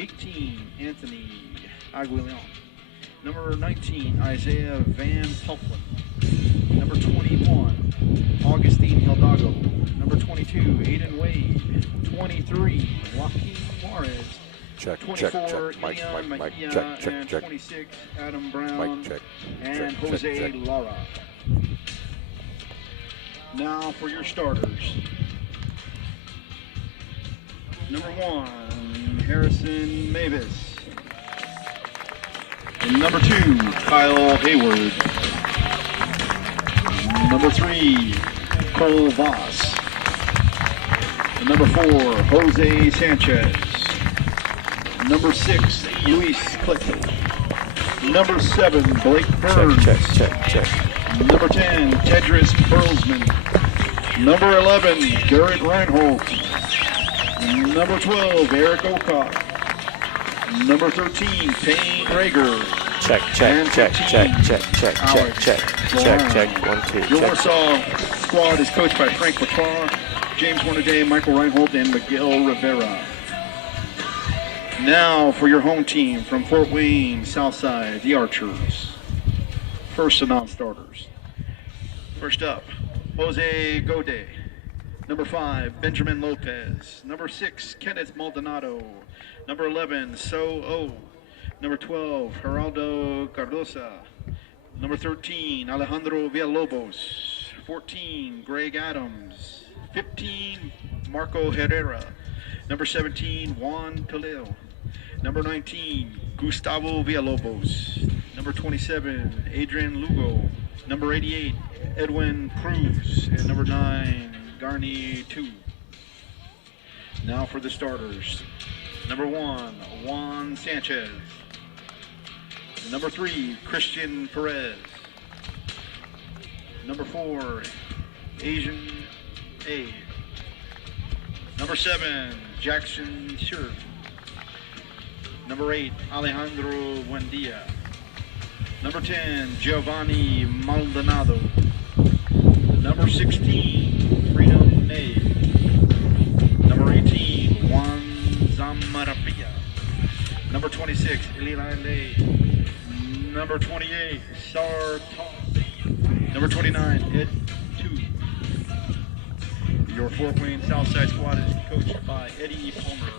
18, Anthony Aguilon. Number 19, Isaiah Van Pelplin. Number 21, Augustine Hidalgo. Number 22, Aiden Wade. 23, Joaquin Juarez. Check, 24, check. Mike, Ian Mike, Mejia, check, and check. 26, Adam Brown, Mike, check, and check, Jose check. Lara. Now for your starters. Number 1, Harrison Mavis. And number 2, Kyle Hayward. Number 3, Cole Voss. And number 4, Jose Sanchez. Number 6, Luis Clifton. Number 7, Blake Burns. Check. Number 10, Tedris Berlsman. Number 11, Garrett Reinhold. Number 12, Eric Ocock. Number 13, Payne Rager. Check. Check. 1, 2. Your Warsaw squad is coached by Frank Latour, James Hornaday, Michael Reinhold, and Miguel Rivera. Now for your home team from Fort Wayne, Southside, the Archers. First and non-starters. First up, Jose Gode. Number 5, Benjamin Lopez. Number 6, Kenneth Maldonado. Number 11, So O. Number 12, Geraldo Cardosa. Number 13, Alejandro Villalobos. 14, Greg Adams. 15, Marco Herrera. Number 17, Juan Khalil. Number 19, Gustavo Villalobos. Number 27, Adrian Lugo. Number 88, Edwin Cruz. And number 9, Garni 2. Now for the starters. Number 1, Juan Sanchez. Number 3, Christian Perez. Number 4, Asian A. Number 7, Jackson Scherf. Number 8, Alejandro Buendia. Number 10, Giovanni Maldonado. Number 16, Freedom Nave. Number 18, Juan Zamarapia. Number 26, Ililale. Number 28, Sar Tom. Number 29, Ed 2. Your Fort Wayne Southside squad is coached by Eddie Palmer.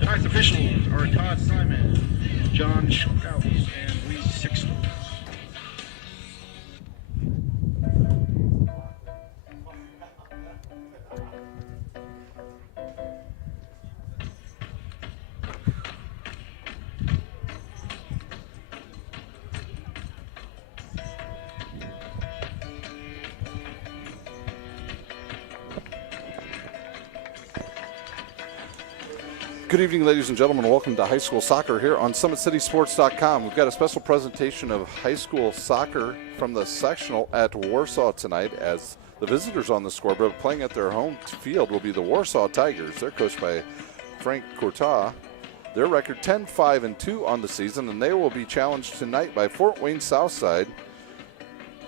Tonight's officials are Todd Simon, John Schulkaus, and Lee Sixton. Good evening, ladies and gentlemen. Welcome to high school soccer here on SummitCitySports.com. We've got a special presentation of high school soccer from the sectional at Warsaw tonight, as the visitors on the scoreboard playing at their home field will be the Warsaw Tigers. They're coached by Frank Courtois. Their record 10-5-2 on the season, and they will be challenged tonight by Fort Wayne Southside.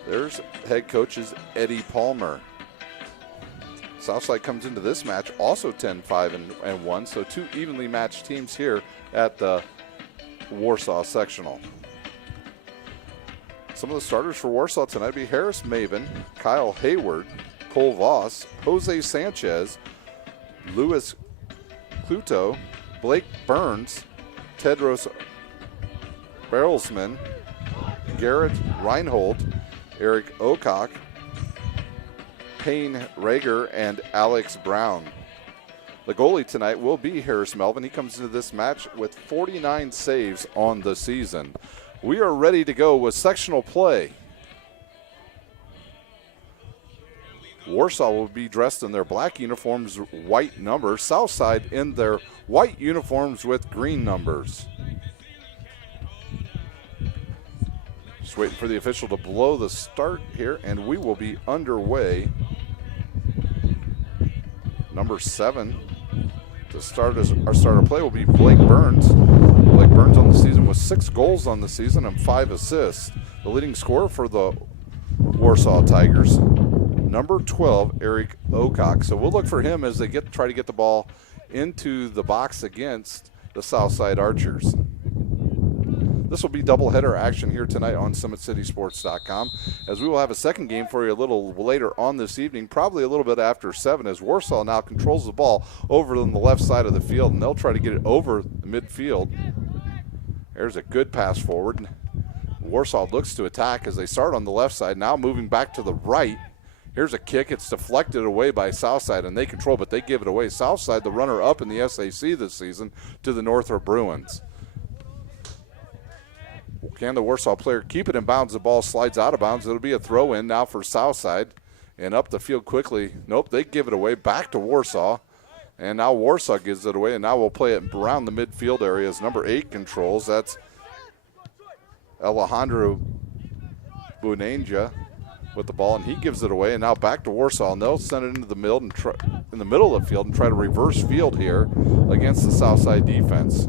Their head coach is Eddie Palmer. Southside comes into this match also 10-5-1, so two evenly matched teams here at the Warsaw sectional. Some of the starters for Warsaw tonight will be Harris Maven, Kyle Hayward, Cole Voss, Jose Sanchez, Louis Cluto, Blake Burns, Tedros Berlsman, Garrett Reinhold, Eric Ocock, Payne Rager, and Alex Brown. The goalie tonight will be Harris Melvin. He comes into this match with 49 saves on the season. We are ready to go with sectional play. Warsaw will be dressed in their black uniforms, white numbers. Southside in their white uniforms with green numbers. Just waiting for the official to blow the start here, and we will be underway. Number 7 to start as our starter play will be Blake Burns. Blake Burns on the season with 6 goals on the season and 5 assists. The leading scorer for the Warsaw Tigers, number 12, Eric Ocock. So we'll look for him as they try to get the ball into the box against the Southside Archers. This will be doubleheader action here tonight on SummitCitySports.com, as we will have a second game for you a little later on this evening, probably a little bit after 7, as Warsaw now controls the ball over on the left side of the field, and they'll try to get it over the midfield. There's a good pass forward. Warsaw looks to attack as they start on the left side, now moving back to the right. Here's a kick. It's deflected away by Southside, and they control, but they give it away. Southside, the runner-up in the SAC this season, to the Northrop Bruins. Can the Warsaw player keep it in bounds? The ball slides out of bounds. It'll be a throw-in now for Southside. And up the field quickly. Nope, they give it away back to Warsaw. And now Warsaw gives it away, and now we'll play it around the midfield area as number 8 controls. That's Alejandro Bunanja with the ball, and he gives it away. And now back to Warsaw, and they'll send it into the middle and in the middle of the field and try to reverse field here against the Southside defense.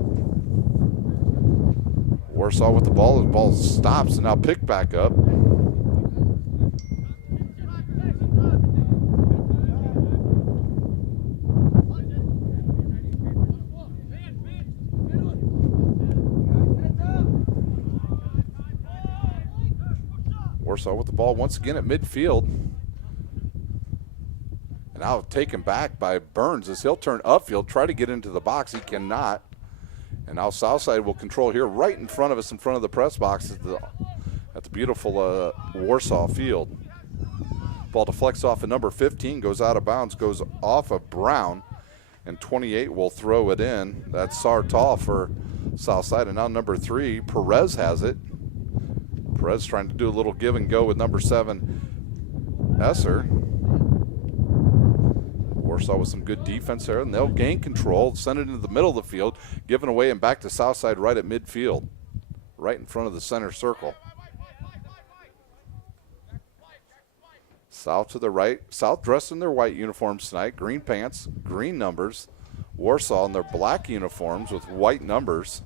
Warsaw with the ball stops and now picked back up. Warsaw with the ball once again at midfield. And now taken back by Burns as he'll turn upfield, try to get into the box. He cannot. And now Southside will control here right in front of us, in front of the press box at the beautiful Warsaw field. Ball deflects off of number 15, goes out of bounds, goes off of Brown, and 28 will throw it in. That's Sartall for Southside, and now number 3, Perez has it. Perez trying to do a little give and go with number 7, Esser. Warsaw with some good defense there, and they'll gain control, send it into the middle of the field, giving away and back to Southside right at midfield, right in front of the center circle. South to the right, South dressed in their white uniforms tonight, green pants, green numbers. Warsaw in their black uniforms with white numbers.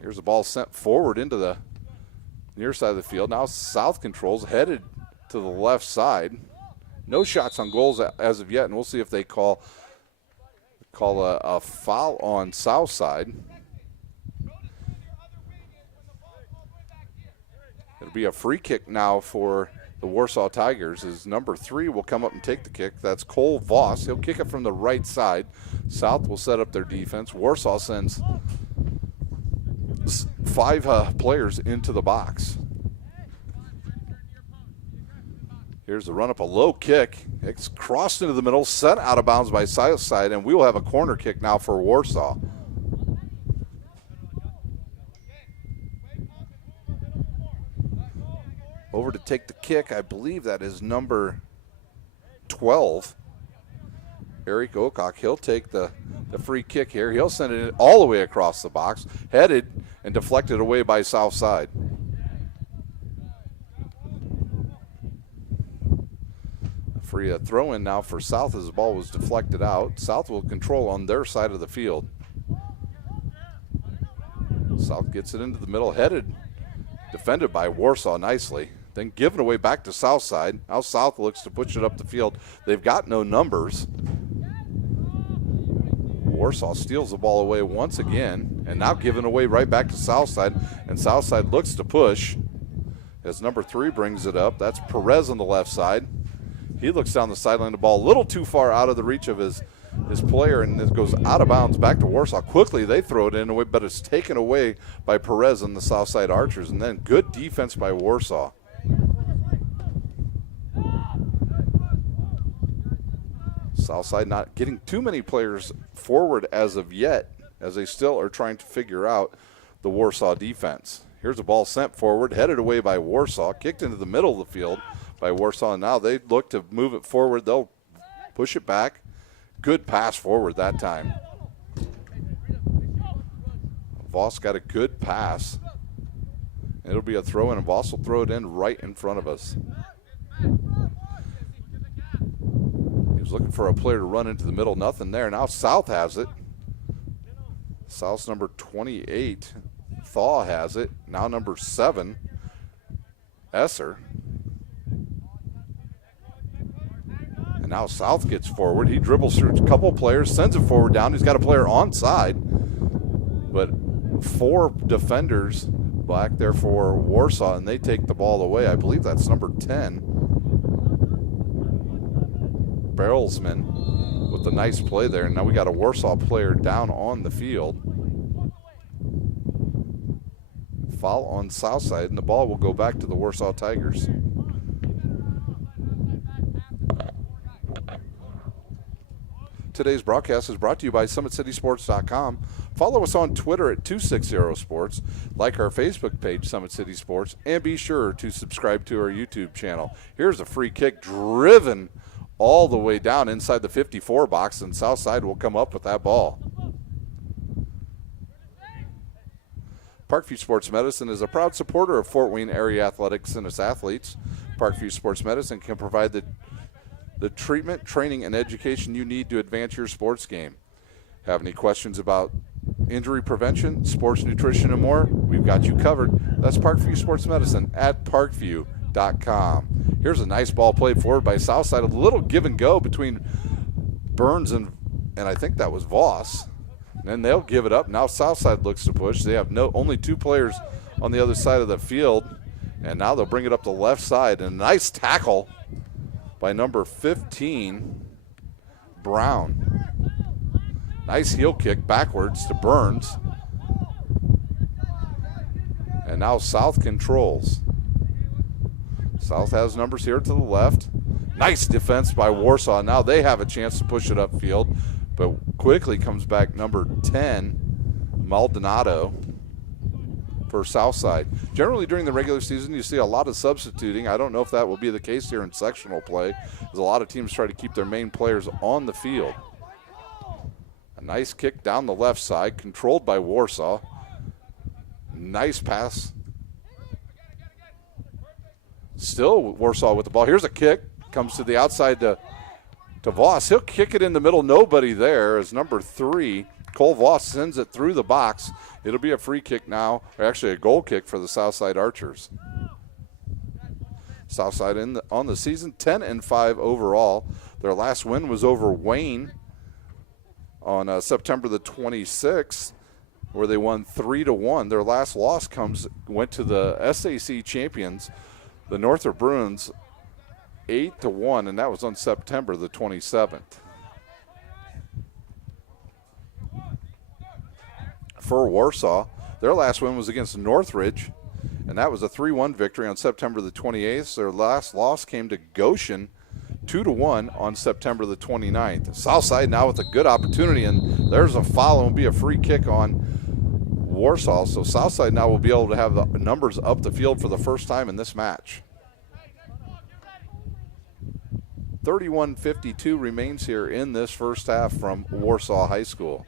Here's the ball sent forward into the near side of the field. Now South controls, headed to the left side. No shots on goals as of yet, and we'll see if they call a foul on Southside. It'll be a free kick now for the Warsaw Tigers as number 3 will come up and take the kick. That's Cole Voss. He'll kick it from the right side. South will set up their defense. Warsaw sends 5 players into the box. Here's the run up, a low kick. It's crossed into the middle, sent out of bounds by Southside, and we will have a corner kick now for Warsaw. Over to take the kick, I believe that is number 12, Eric Ocock. He'll take the free kick here. He'll send it all the way across the box, headed and deflected away by Southside. Free throw in now for South as the ball was deflected out. South will control on their side of the field. South gets it into the middle, headed, defended by Warsaw nicely. Then given away back to Southside. Now South looks to push it up the field. They've got no numbers. Warsaw steals the ball away once again, and now given away right back to Southside, and Southside looks to push as number 3 brings it up. That's Perez on the left side. He looks down the sideline, the ball a little too far out of the reach of his player, and this goes out of bounds back to Warsaw. Quickly they throw it in away, but it's taken away by Perez and the Southside Archers, and then good defense by Warsaw. Southside not getting too many players forward as of yet, as they still are trying to figure out the Warsaw defense. Here's a ball sent forward, headed away by Warsaw, kicked into the middle of the field by Warsaw, and now they look to move it forward. They'll push it back. Good pass forward that time. Voss got a good pass. It'll be a throw in, and Voss will throw it in right in front of us. He was looking for a player to run into the middle. Nothing there. Now South has it. South's number 28. Thaw has it. Now number 7. Esser. And now South gets forward. He dribbles through a couple players, sends it forward down. He's got a player onside. But 4 defenders back there for Warsaw, and they take the ball away. I believe that's number 10. Barrelsman with a nice play there. And now we got a Warsaw player down on the field. Foul on South side, and the ball will go back to the Warsaw Tigers. Today's broadcast is brought to you by SummitCitySports.com. Follow us on Twitter at 260sports, like our Facebook page, Summit City Sports, and be sure to subscribe to our YouTube channel. Here's a free kick driven all the way down inside the 54 box, and Southside will come up with that ball. Parkview Sports Medicine is a proud supporter of Fort Wayne area athletics and its athletes. Parkview Sports Medicine can provide the treatment, training, and education you need to advance your sports game. Have any questions about injury prevention, sports nutrition, and more? We've got you covered. That's Parkview Sports Medicine at parkview.com. Here's a nice ball played forward by Southside. A little give and go between Burns and I think that was Voss. And then they'll give it up. Now Southside looks to push. They have only 2 players on the other side of the field. And now they'll bring it up the left side. And a nice tackle by number 15, Brown. Nice heel kick backwards to Burns. And now South controls. South has numbers here to the left. Nice defense by Warsaw. Now they have a chance to push it upfield, but quickly comes back number 10, Maldonado, for Southside. Generally during the regular season, you see a lot of substituting. I don't know if that will be the case here in sectional play, as a lot of teams try to keep their main players on the field. A nice kick down the left side, controlled by Warsaw. Nice pass. Still Warsaw with the ball. Here's a kick. Comes to the outside to Voss. He'll kick it in the middle. Nobody there as number 3, Cole Voss, sends it through the box. It'll be a free kick now, or actually a goal kick for the Southside Archers. Southside on the season, 10-5 overall. Their last win was over Wayne on September the 26th, where they won 3-1. Their last loss went to the SAC champions, the Northrop Bruins, 8-1, and that was on September the 27th. For Warsaw, their last win was against Northridge, and that was a 3-1 victory on September the 28th. Their last loss came to Goshen, 2-1 on September the 29th. Southside now with a good opportunity, and there's a foul, and will be a free kick on Warsaw. So Southside now will be able to have the numbers up the field for the first time in this match. 31:52 remains here in this first half from Warsaw High School.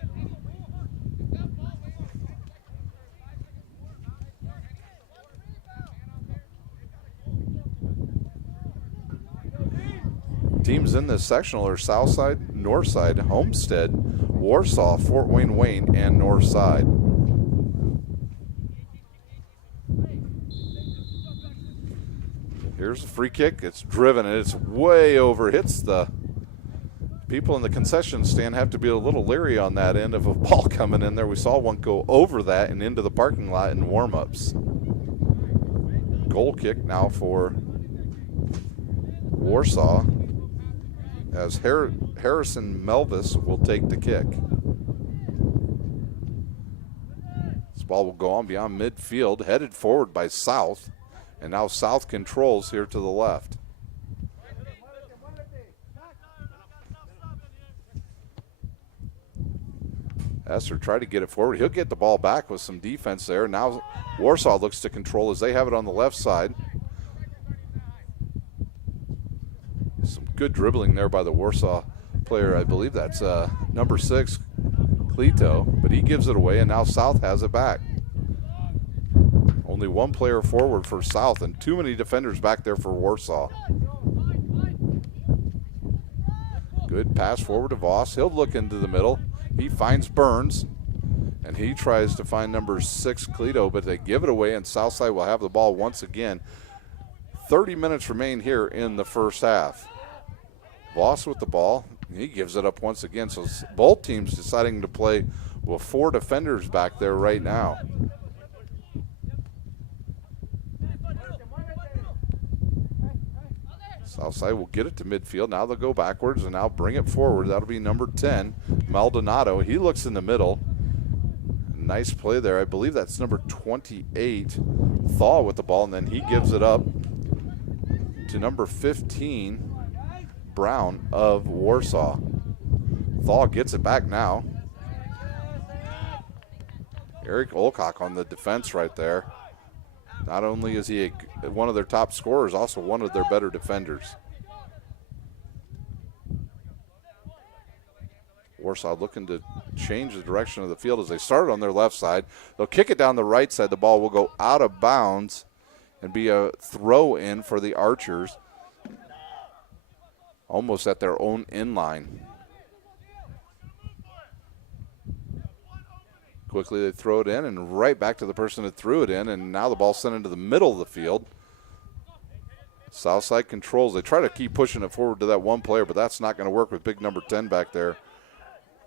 Teams in this sectional are Southside, Northside, Homestead, Warsaw, Fort Wayne, and Northside. Here's a free kick. It's driven, and it's way over. Hits the people in the concession stand. Have to be a little leery on that end of a ball coming in there. We saw one go over that and into the parking lot in warm-ups. Goal kick now for Warsaw, as Harrison Melvis will take the kick. This ball will go on beyond midfield, headed forward by South. And now South controls here to the left. Esser tried to get it forward. He'll get the ball back with some defense there. Now Warsaw looks to control as they have it on the left side. Some good dribbling there by the Warsaw player. I believe that's number 6, Cleto. But he gives it away, and now South has it back. Only one player forward for South, and too many defenders back there for Warsaw. Good pass forward to Voss. He'll look into the middle. He finds Burns, and he tries to find number 6, Cleto, but they give it away, and Southside will have the ball once again. 30 minutes remain here in the first half. Voss with the ball. He gives it up once again. So both teams deciding to play with 4 defenders back there right now. Southside will get it to midfield. Now they'll go backwards and now bring it forward. That'll be number 10, Maldonado. He looks in the middle. Nice play there. I believe that's number 28, Thaw with the ball, and then he gives it up to number 15, Brown of Warsaw. Thaw gets it back now. Eric Olcock on the defense right there. Not only is he one of their top scorers, also one of their better defenders. Warsaw looking to change the direction of the field as they started on their left side. They'll kick it down the right side. The ball will go out of bounds and be a throw in for the Archers, almost at their own end line. Quickly they throw it in and right back to the person that threw it in, and now the ball's sent into the middle of the field. Southside controls. They try to keep pushing it forward to that one player, but that's not going to work with big number 10 back there,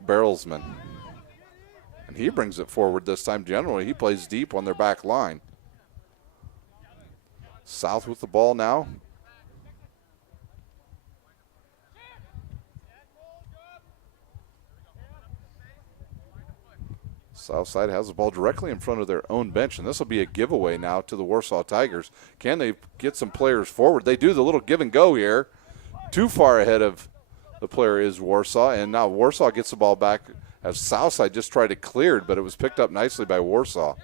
Barrelsman. And he brings it forward this time. Generally, he plays deep on their back line. South with the ball now. Southside has the ball directly in front of their own bench, and this will be a giveaway now to the Warsaw Tigers. Can they get some players forward? They do the little give and go here. Too far ahead of the player is Warsaw, and now Warsaw gets the ball back as Southside just tried to clear it, but it was picked up nicely by Warsaw.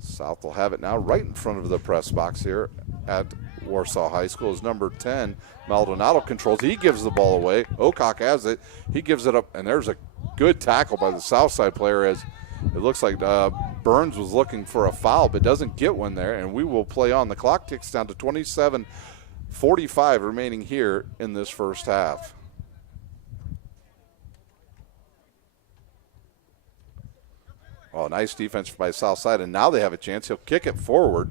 South will have it now right in front of the press box here at Warsaw High School. Is number 10, Maldonado controls. He gives the ball away. Ocock has it. He gives it up, and there's a good tackle by the Southside player as it looks like Burns was looking for a foul but doesn't get one there, and we will play on. The clock ticks down to 27:45 remaining here in this first half. Oh, nice defense by Southside, and now they have a chance. He'll kick it forward.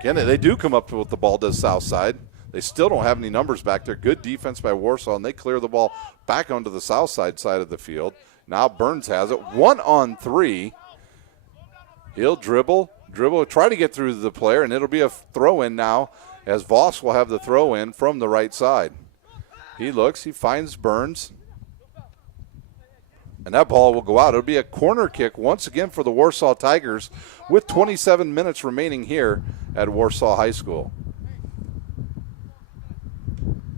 Again, they do come up with the ball, does Southside. They still don't have any numbers back there. Good defense by Warsaw, and they clear the ball back onto the Southside side of the field. Now Burns has it. 1-on-3. He'll dribble, try to get through the player, and it'll be a throw-in now as Voss will have the throw-in from the right side. He looks, he finds Burns, and that ball will go out. It'll be a corner kick once again for the Warsaw Tigers with 27 minutes remaining here at Warsaw High School.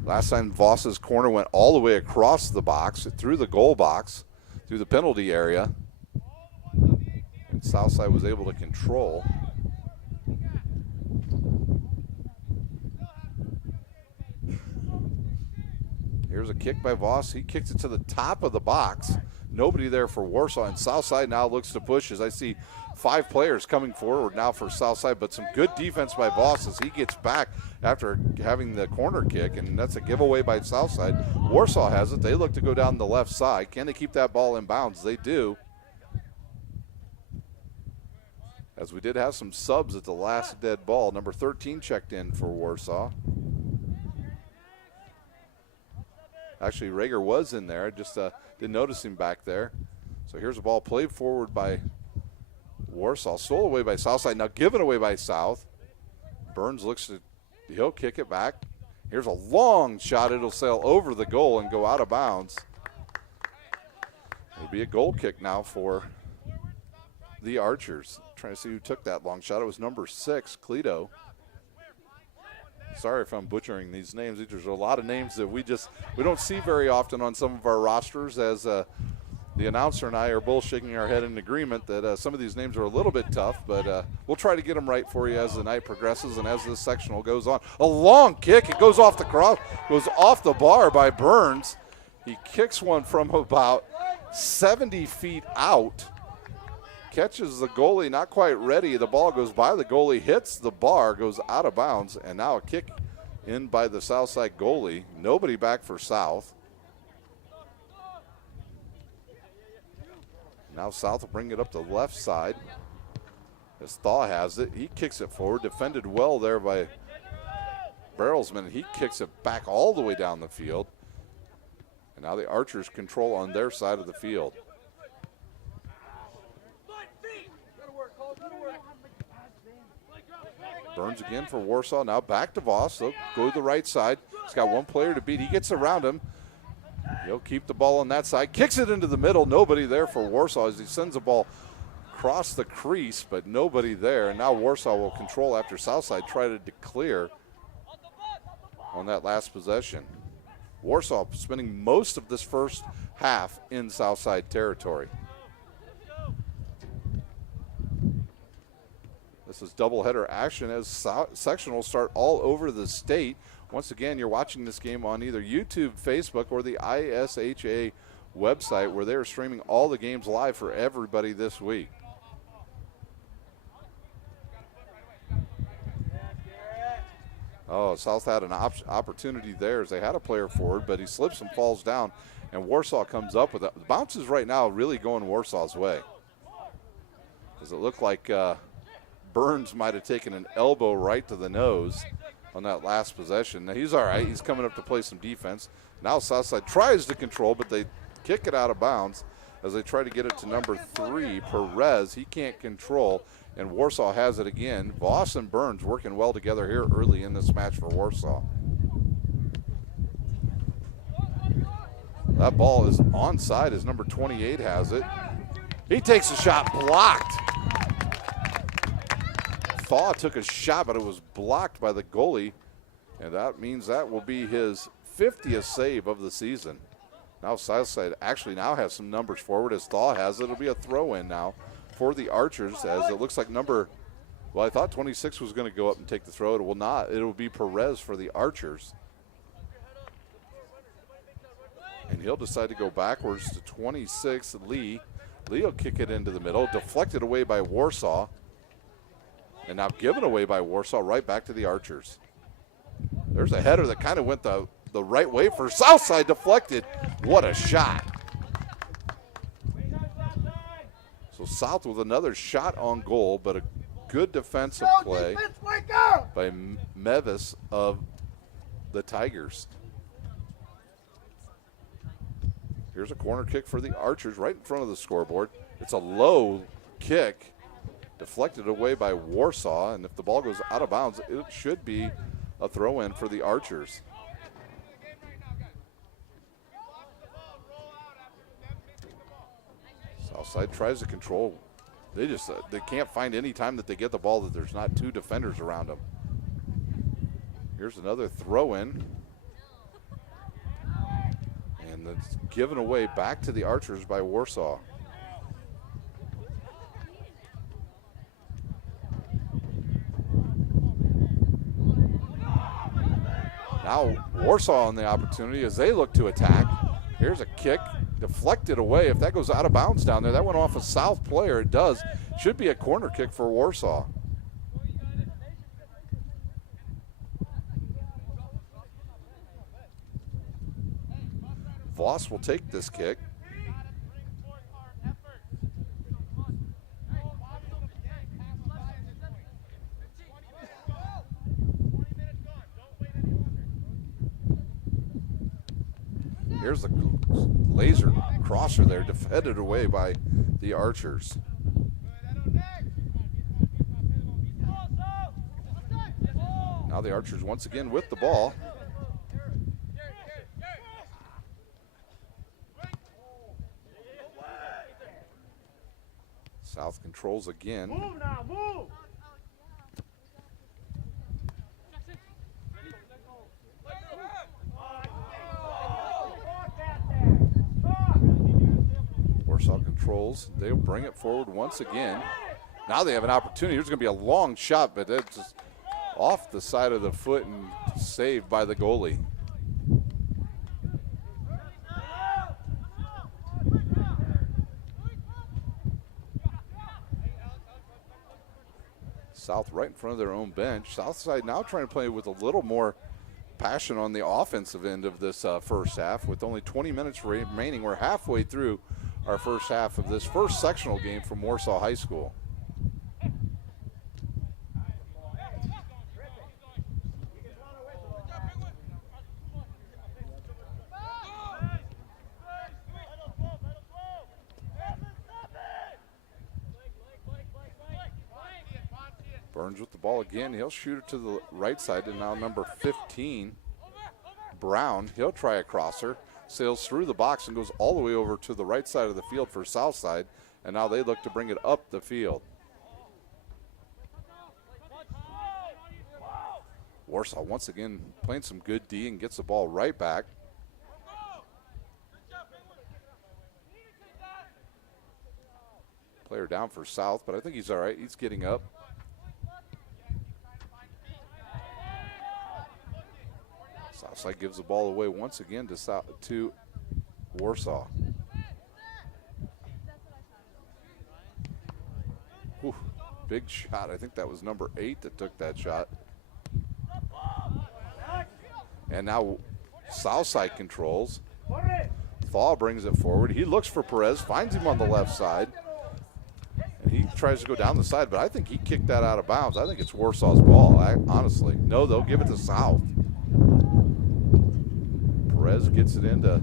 Last time Voss's corner went all the way across the box, through the goal box, through the penalty area. And Southside was able to control. Here's a kick by Voss. He kicks it to the top of the box. Nobody there for Warsaw, and Southside now looks to push as I see 5 players coming forward now for Southside, but some good defense by Voss as he gets back after having the corner kick, and that's a giveaway by Southside. Warsaw has it. They look to go down the left side. Can they keep that ball in bounds? They do. As we did have some subs at the last dead ball. Number 13 checked in for Warsaw. Actually, Rager was in there. Just didn't notice him back there. So here's a ball played forward by Warsaw. Stole away by Southside. Now given away by South. Burns looks to, he'll kick it back. Here's a long shot. It'll sail over the goal and go out of bounds. It'll be a goal kick now for the Archers. Trying to see who took that long shot. It was number 6, Cleto. Sorry if I'm butchering these names. There's a lot of names that we don't see very often on some of our rosters, as the announcer and I are both shaking our head in agreement that some of these names are a little bit tough, but we'll try to get them right for you as the night progresses and as this sectional goes on. A long kick. It goes off the cross, goes off the bar by Burns. He kicks one from about 70 feet out. Catches the goalie, not quite ready. The ball goes by the goalie, hits the bar, goes out of bounds, and now a kick in by the Southside goalie. Nobody back for South. Now South will bring it up the left side. As Thaw has it, he kicks it forward, defended well there by Barrelsman. He kicks it back all the way down the field. And now the Archers control on their side of the field. Burns again for Warsaw. Now back to Voss. They'll go to the right side. He's got one player to beat. He gets around him. He'll keep the ball on that side. Kicks it into the middle. Nobody there for Warsaw as he sends the ball across the crease, but nobody there. And now Warsaw will control after Southside try to clear on that last possession. Warsaw spending most of this first half in Southside territory. This is doubleheader action as Sectional start all over the state. Once again, you're watching this game on either YouTube, Facebook, or the ISHA website where they're streaming all the games live for everybody this week. Oh, South had an opportunity there as they had a player forward, but he slips and falls down, and Warsaw comes up with it. The bounces right now really going Warsaw's way. Does it look like Burns might have taken an elbow right to the nose on that last possession? Now he's all right. He's coming up to play some defense. Now Southside tries to control, but they kick it out of bounds as they try to get it to number 3, Perez. He can't control, and Warsaw has it again. Voss and Burns working well together here early in this match for Warsaw. That ball is onside as number 28 has it. He takes a shot, blocked. Thaw took a shot, but it was blocked by the goalie, and that means that will be his 50th save of the season. Now Southside actually now has some numbers forward as Thaw has it. It'll be a throw-in now for the Archers as it looks like I thought 26 was going to go up and take the throw. It will not. It will be Perez for the Archers. And he'll decide to go backwards to 26, Lee. Lee will kick it into the middle, deflected away by Warsaw. And now given away by Warsaw right back to the Archers. There's a header that kind of went the right way for Southside, deflected. What a shot. So South with another shot on goal, but a good defensive play by Mevis of the Tigers. Here's a corner kick for the Archers right in front of the scoreboard. It's a low kick. Deflected away by Warsaw, and if the ball goes out of bounds, it should be a throw-in for the Archers. Southside tries to control. They can't find any time that they get the ball that there's not 2 defenders around them. Here's another throw-in. And it's given away back to the Archers by Warsaw. Now Warsaw on the opportunity as they look to attack. Here's a kick, deflected away. If that goes out of bounds down there, that went off a South player. It does. Should be a corner kick for Warsaw. Voss will take this kick. Here's the laser crosser there, defended away by the Archers. Now the Archers once again with the ball. South controls again. Move now, move! Warsaw controls. They'll bring it forward once again. Now they have an opportunity. There's going to be a long shot, but it's just off the side of the foot and saved by the goalie. South right in front of their own bench. Southside now trying to play with a little more passion on the offensive end of this first half with only 20 minutes remaining. We're halfway through our first half of this first sectional game from Warsaw High School. Burns with the ball again. He'll shoot it to the right side, and now number 15, Brown. He'll try a crosser, sails through the box and goes all the way over to the right side of the field for Southside, and now they look to bring it up the field. Warsaw once again playing some good D and gets the ball right back. Player down for South, but I think he's all right. He's getting up. Southside gives the ball away once again to Warsaw. Whew, big shot. I think that was number 8 that took that shot. And now Southside controls. Thaw brings it forward. He looks for Perez, finds him on the left side. And he tries to go down the side, but I think he kicked that out of bounds. I think it's Warsaw's ball, honestly. No, they'll give it to South. Perez gets it into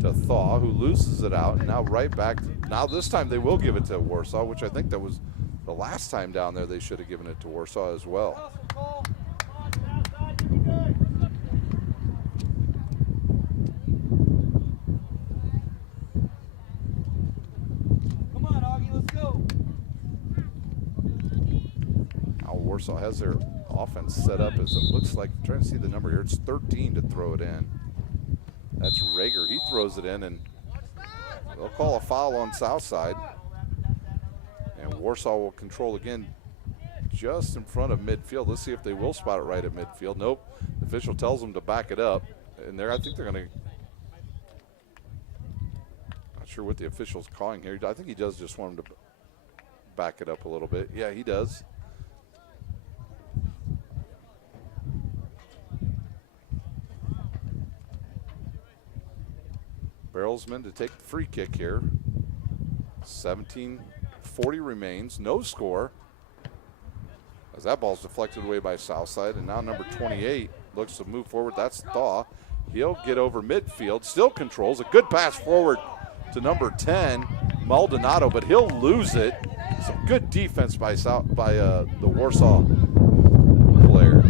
Thaw, who loses it out, and now right back. Now this time they will give it to Warsaw, which I think that was the last time down there they should have given it to Warsaw as well. Warsaw has their offense set up as it looks like. I'm trying to see the number here. It's 13 to throw it in. That's Rager. He throws it in, and they'll call a foul on Southside. And Warsaw will control again just in front of midfield. Let's see if they will spot it right at midfield. Nope. The official tells them to back it up. And I think they're going to. Not sure what the official's calling here. I think he does just want them to back it up a little bit. Yeah, he does. Barrelsman to take the free kick here. 17:40 remains, no score. As that ball's deflected away by Southside, and now number 28 looks to move forward. That's Thaw. He'll get over midfield, still controls. A good pass forward to number 10, Maldonado, but he'll lose it. Some good defense by the Warsaw player.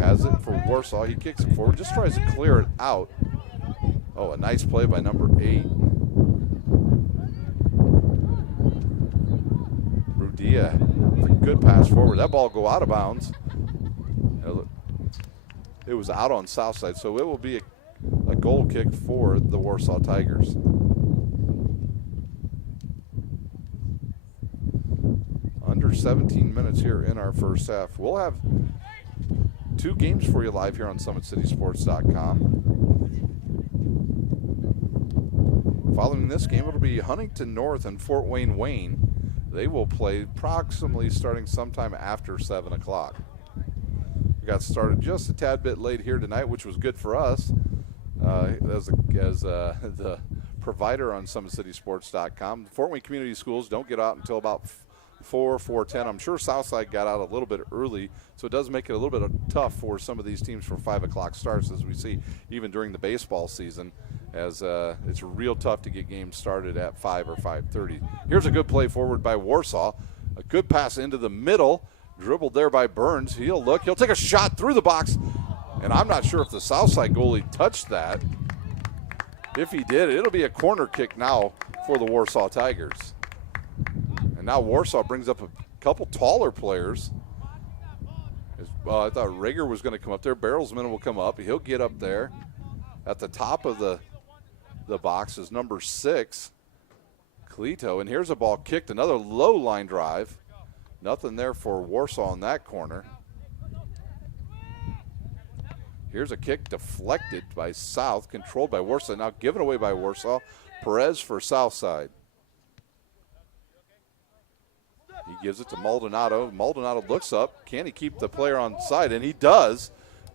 Has it for Warsaw. He kicks it forward, just tries to clear it out. Oh, a nice play by number 8. Brudia with a good pass forward. That ball go out of bounds. It was out on Southside, so it will be a goal kick for the Warsaw Tigers. Under 17 minutes here in our first half. We'll have 2 games for you live here on SummitCitySports.com. Following this game, it'll be Huntington North and Fort Wayne. They will play approximately starting sometime after 7 o'clock. We got started just a tad bit late here tonight, which was good for us as the provider on SummitCitySports.com. Fort Wayne Community Schools don't get out until about 4:10. I'm sure Southside got out a little bit early, so it does make it a little bit tough for some of these teams for 5 o'clock starts, as we see even during the baseball season, as it's real tough to get games started at 5 or 5:30. Here's a good play forward by Warsaw. A good pass into the middle, dribbled there by Burns. He'll take a shot through the box, and I'm not sure if the Southside goalie touched that. If he did, it'll be a corner kick now for the Warsaw Tigers. And now Warsaw brings up a couple taller players. I thought Rager was going to come up there. Barrelsman will come up. He'll get up there. At the top of the box is number 6, Cleto. And here's a ball kicked. Another low line drive. Nothing there for Warsaw in that corner. Here's a kick deflected by South, controlled by Warsaw. Now given away by Warsaw. Perez for Southside. He gives it to Maldonado. Maldonado looks up. Can he keep the player on side? And he does,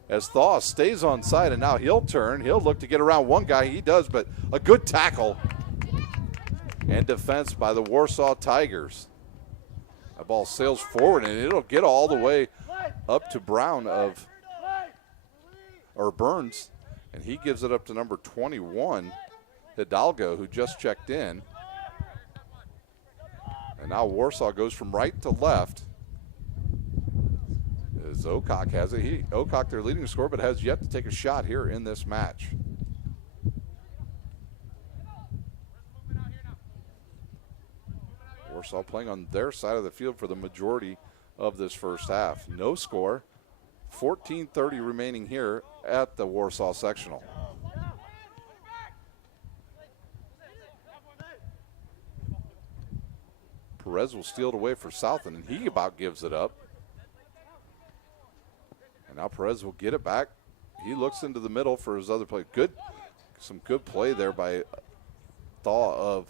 as Thaw stays on side, and now he'll turn. He'll look to get around one guy. He does, but a good tackle and defense by the Warsaw Tigers. That ball sails forward, and it'll get all the way up to Burns, and he gives it up to number 21, Hidalgo, who just checked in. And now Warsaw goes from right to left. As Ocock has it. Ocock, their leading scorer, but has yet to take a shot here in this match. Warsaw playing on their side of the field for the majority of this first half. No score. 14:30 remaining here at the Warsaw Sectional. Perez will steal it away for Southland, and he about gives it up. And now Perez will get it back. He looks into the middle for his other play. Some good play there by Thaw of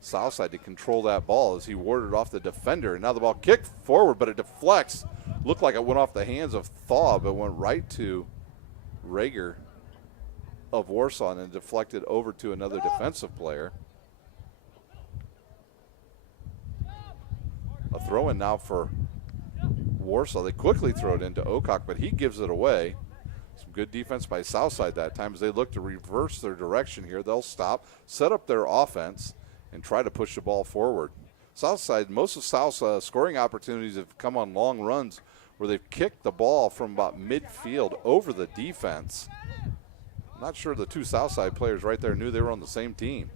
Southside to control that ball as he warded off the defender. And now the ball kicked forward, but it deflects. Looked like it went off the hands of Thaw, but went right to Rager of Warsaw and then deflected over to another defensive player. A throw in now for Warsaw. They quickly throw it into Ocock, but he gives it away. Some good defense by Southside that time as they look to reverse their direction here. They'll stop, set up their offense, and try to push the ball forward. Southside, most of South's scoring opportunities have come on long runs where they've kicked the ball from about midfield over the defense. I'm not sure the two Southside players right there knew they were on the same team.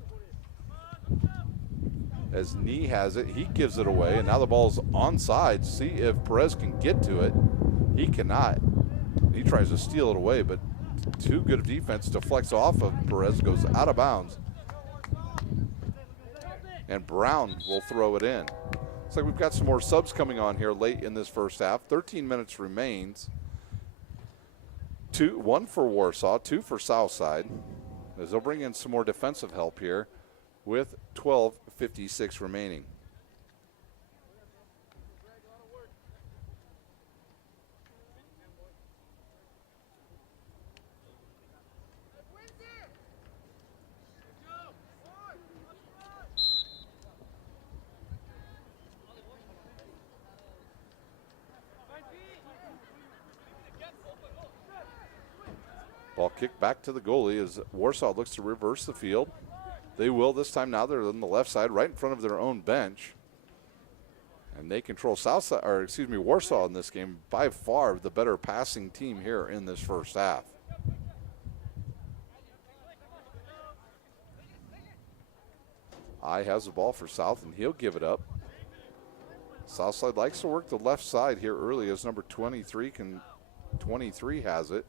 As Nee has it, he gives it away, and now the ball's onside. See if Perez can get to it. He cannot. He tries to steal it away, but too good of defense, deflects off of Perez, goes out of bounds. And Brown will throw it in. Looks like we've got some more subs coming on here late in this first half. 13 minutes remains. One for Warsaw, 2 for Southside. As they'll bring in some more defensive help here with 12:56 remaining. Ball kicked back to the goalie as Warsaw looks to reverse the field. They will this time. Now they're on the left side, right in front of their own bench. And they control Warsaw in this game, by far the better passing team here in this first half. I has the ball for South, and he'll give it up. Southside likes to work the left side here early as number 23 has it.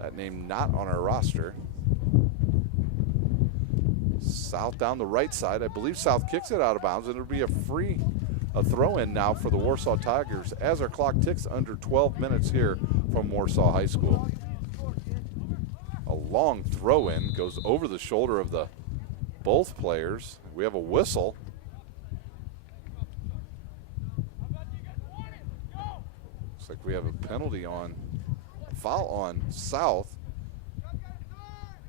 That name not on our roster. South down the right side. I believe South kicks it out of bounds, and it'll be a throw-in now for the Warsaw Tigers as our clock ticks under 12 minutes here from Warsaw High School. A long throw-in goes over the shoulder of both players. We have a whistle. Looks like we have a foul on South.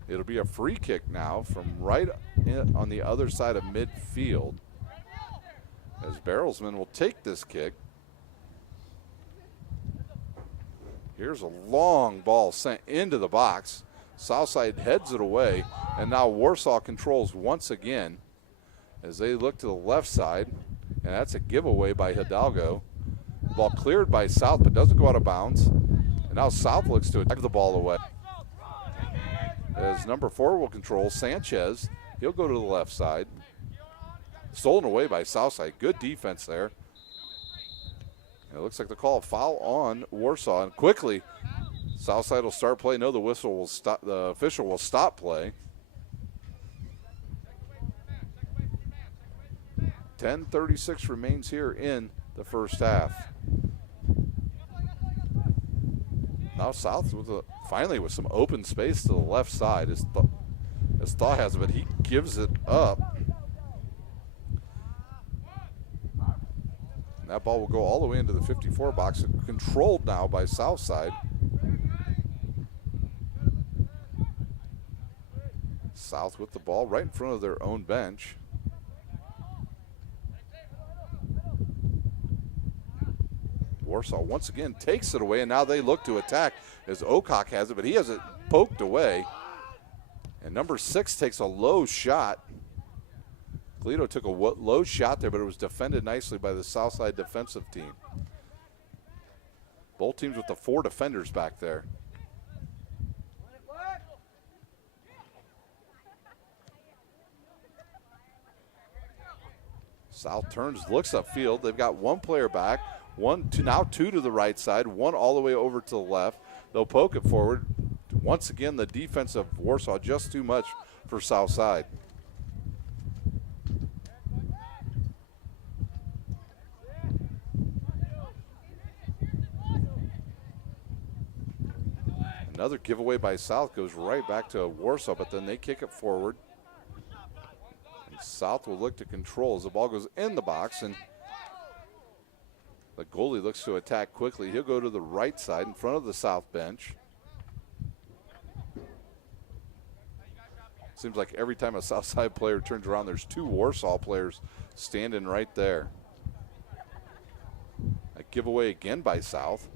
It'll be a free kick now from right on the other side of midfield as Barrelsman will take this kick. Here's a long ball sent into the box. Southside heads it away, and now Warsaw controls once again as they look to the left side, and that's a giveaway by Hidalgo. Ball cleared by South, but doesn't go out of bounds. And now South looks to attack the ball away. As number 4 will control Sanchez. He'll go to the left side. Stolen away by Southside. Good defense there. And it looks like the call of foul on Warsaw. And quickly, Southside will start play. No, the whistle will stop. The official will stop play. 10:36 remains here in the first half. Now South finally with some open space to the left side as Thaw has it, but he gives it up. And that ball will go all the way into the 54 box, controlled now by Southside. South with the ball right in front of their own bench. Warsaw once again takes it away, and now they look to attack as Ocock has it, but he has it poked away. And number 6 takes a low shot. Galito took a low shot there, but it was defended nicely by the Southside defensive team. Both teams with the 4 defenders back there. South turns, looks upfield. They've got 1 player back, now 2 to the right side, 1 all the way over to the left. They'll poke it forward. Once again, the defense of Warsaw just too much for Southside. Another giveaway by South goes right back to Warsaw, but then they kick it forward. And South will look to control as the ball goes in the box, and the goalie looks to attack quickly. He'll go to the right side in front of the South bench. Seems like every time a Southside player turns around, there's 2 Warsaw players standing right there. A giveaway again by South.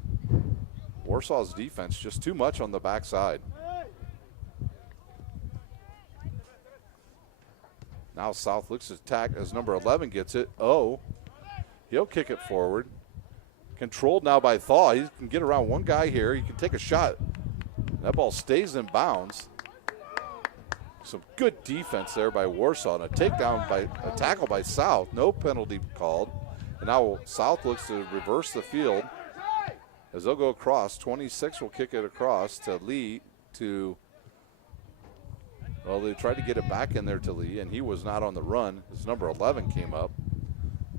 Warsaw's defense just too much on the backside. Now South looks to attack as number 11 gets it. Oh, he'll kick it forward. Controlled now by Thaw. He can get around one guy here. He can take a shot. That ball stays in bounds. Some good defense there by Warsaw, and a takedown by a tackle by South. No penalty called. And now South looks to reverse the field as they'll go across. 26 will kick it across to Lee well, they tried to get it back in there to Lee, and he was not on the run. His number 11 came up.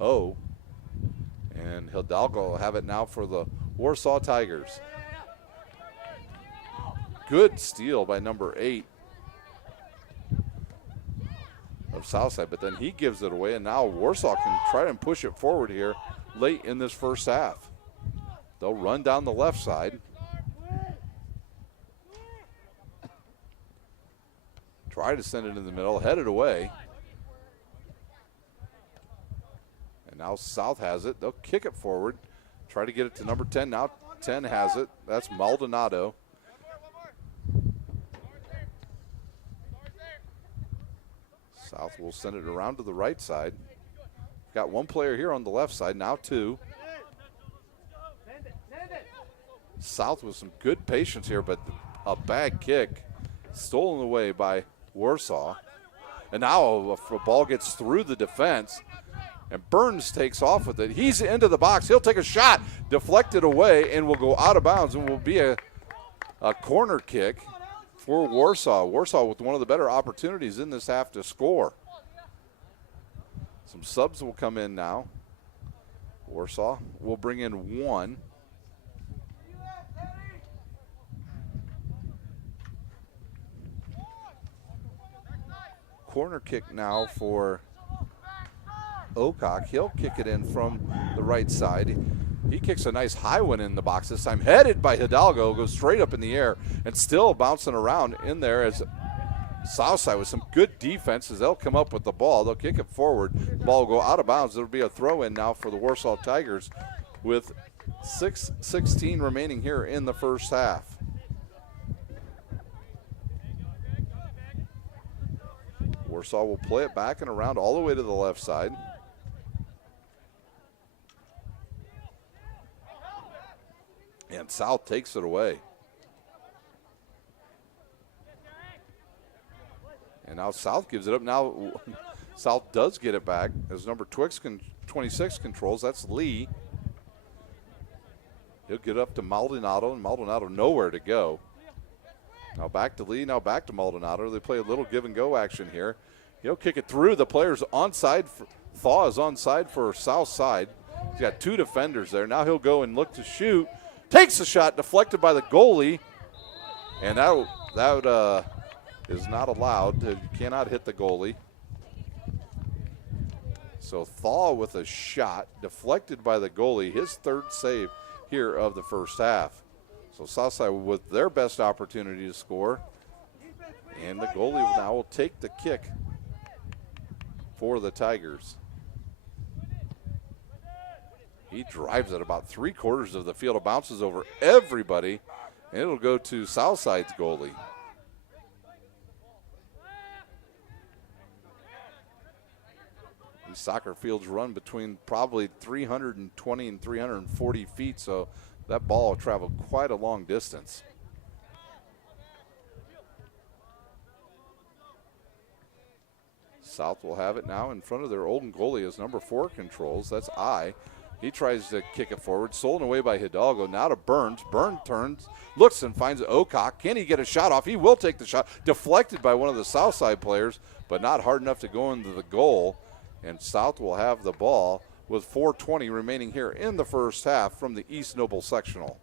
Oh, and Hidalgo will have it now for the Warsaw Tigers. Good steal by number 8 of Southside, but then he gives it away, and now Warsaw can try and push it forward here late in this first half. They'll run down the left side. Try to send it in the middle, head it away. And now South has it. They'll kick it forward. Try to get it to number 10. Now 10 has it. That's Maldonado. South will send it around to the right side. Got 1 player here on the left side, now 2. South with some good patience here, but a bad kick stolen away by Warsaw. And now a ball gets through the defense, and Burns takes off with it. He's into the box. He'll take a shot, deflected away, and will go out of bounds, and will be a corner kick for Warsaw. Warsaw with one of the better opportunities in this half to score. Some subs will come in now. Warsaw will bring in 1. Corner kick now for Ocock. He'll kick it in from the right side. He kicks a nice high one in the box this time, headed by Hidalgo, goes straight up in the air, and still bouncing around in there as Southside with some good defense as they'll come up with the ball. They'll kick it forward. The ball will go out of bounds. It'll be a throw-in now for the Warsaw Tigers with 6:16 remaining here in the first half. Warsaw will play it back and around all the way to the left side. And South takes it away. And now South gives it up. Now South does get it back as number 26 controls. That's Lee. He'll get up to Maldonado, and Maldonado nowhere to go. Now back to Lee, now back to Maldonado. They play a little give and go action here. He'll kick it through. The player's onside. Thaw is onside for South side. He's got 2 defenders there. Now he'll go and look to shoot. Takes the shot, deflected by the goalie. And that is not allowed. You cannot hit the goalie. So Thaw with a shot, deflected by the goalie. His 3rd save here of the first half. So Southside with their best opportunity to score. And the goalie now will take the kick for the Tigers. He drives it about 3/4 of the field. It bounces over everybody, and it'll go to Southside's goalie. soccer fields run between probably 320 and 340 feet, so that ball will travel quite a long distance. South will have it now in front of their old goalie as number 4 controls. That's I. He tries to kick it forward. Stolen away by Hidalgo. Now to Burns. Burns turns, looks and finds Ocock. Can he get a shot off? He will take the shot. Deflected by one of the Southside players, but not hard enough to go into the goal. And South will have the ball with 4:20 remaining here in the first half from the East Noble Sectional.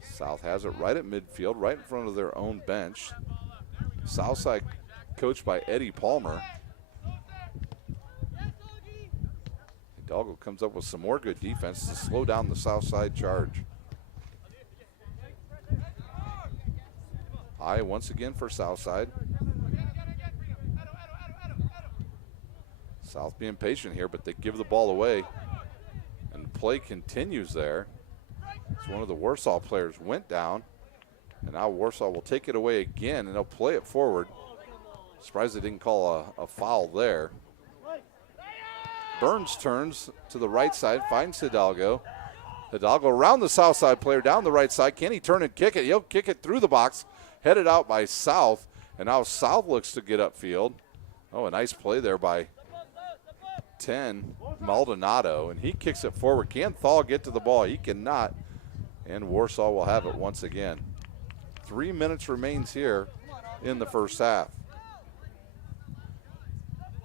South has it right at midfield, right in front of their own bench. Southside coached by Eddie Palmer. Hidalgo comes up with some more good defense to slow down the Southside charge. High once again for Southside. South being patient here, but they give the ball away. And the play continues there. As one of the Warsaw players went down. And now Warsaw will take it away again, and they'll play it forward. Surprised they didn't call a foul there. Burns turns to the right side, finds Hidalgo. Hidalgo around the south side player, down the right side. Can he turn and kick it? He'll kick it through the box, headed out by South. And now South looks to get upfield. Oh, a nice play there by 10, Maldonado. And he kicks it forward. Can Thal get to the ball? He cannot. And Warsaw will have it once again. 3 minutes remains here in the first half.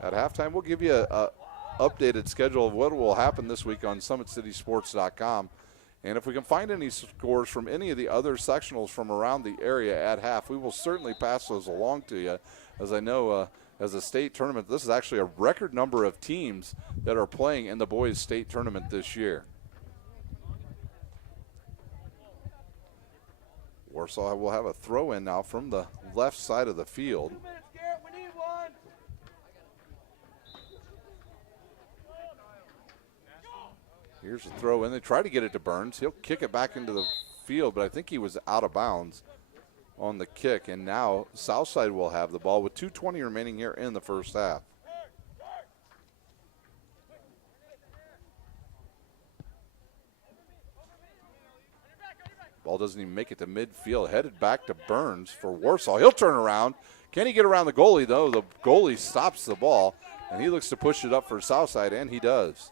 At halftime, we'll give you a updated schedule of what will happen this week on SummitCitySports.com. And if we can find any scores from any of the other sectionals from around the area at half, we will certainly pass those along to you. As I know, as a state tournament, this is actually a record number of teams that are playing in the boys' state tournament this year. Warsaw will have a throw in now from the left side of the field. Here's a throw in. They try to get it to Burns. He'll kick it back into the field, but I think he was out of bounds on the kick. And now Southside will have the ball with 2:20 remaining here in the first half. Ball doesn't even make it to midfield. Headed back to Burns for Warsaw. He'll turn around. Can he get around the goalie, though? The goalie stops the ball, and he looks to push it up for Southside, and he does.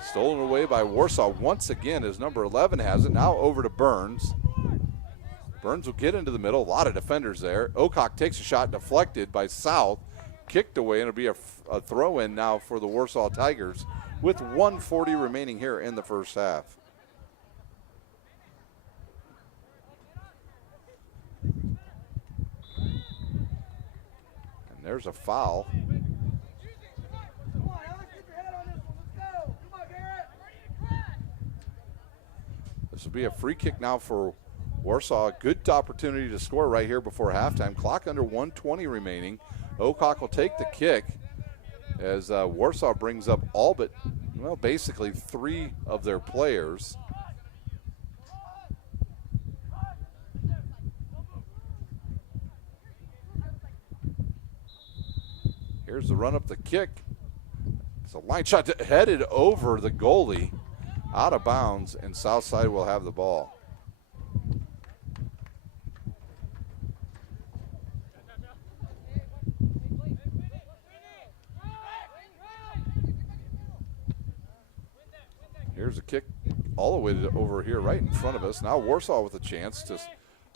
Stolen away by Warsaw once again as number 11 has it. Now over to Burns. Burns will get into the middle. A lot of defenders there. Ocock takes a shot, deflected by South. Kicked away, and it'll be a throw-in now for the Warsaw Tigers with 1:40 remaining here in the first half. And there's a foul. This will be a free kick now for Warsaw. A good opportunity to score right here before halftime. Clock under 1:20 remaining. Ocock will take the kick as Warsaw brings up all but, well, basically 3 of their players. Here's the run up the kick. It's a line shot headed over the goalie. Out of bounds, and Southside will have the ball. Here's a kick all the way over here right in front of us. Now Warsaw with a chance to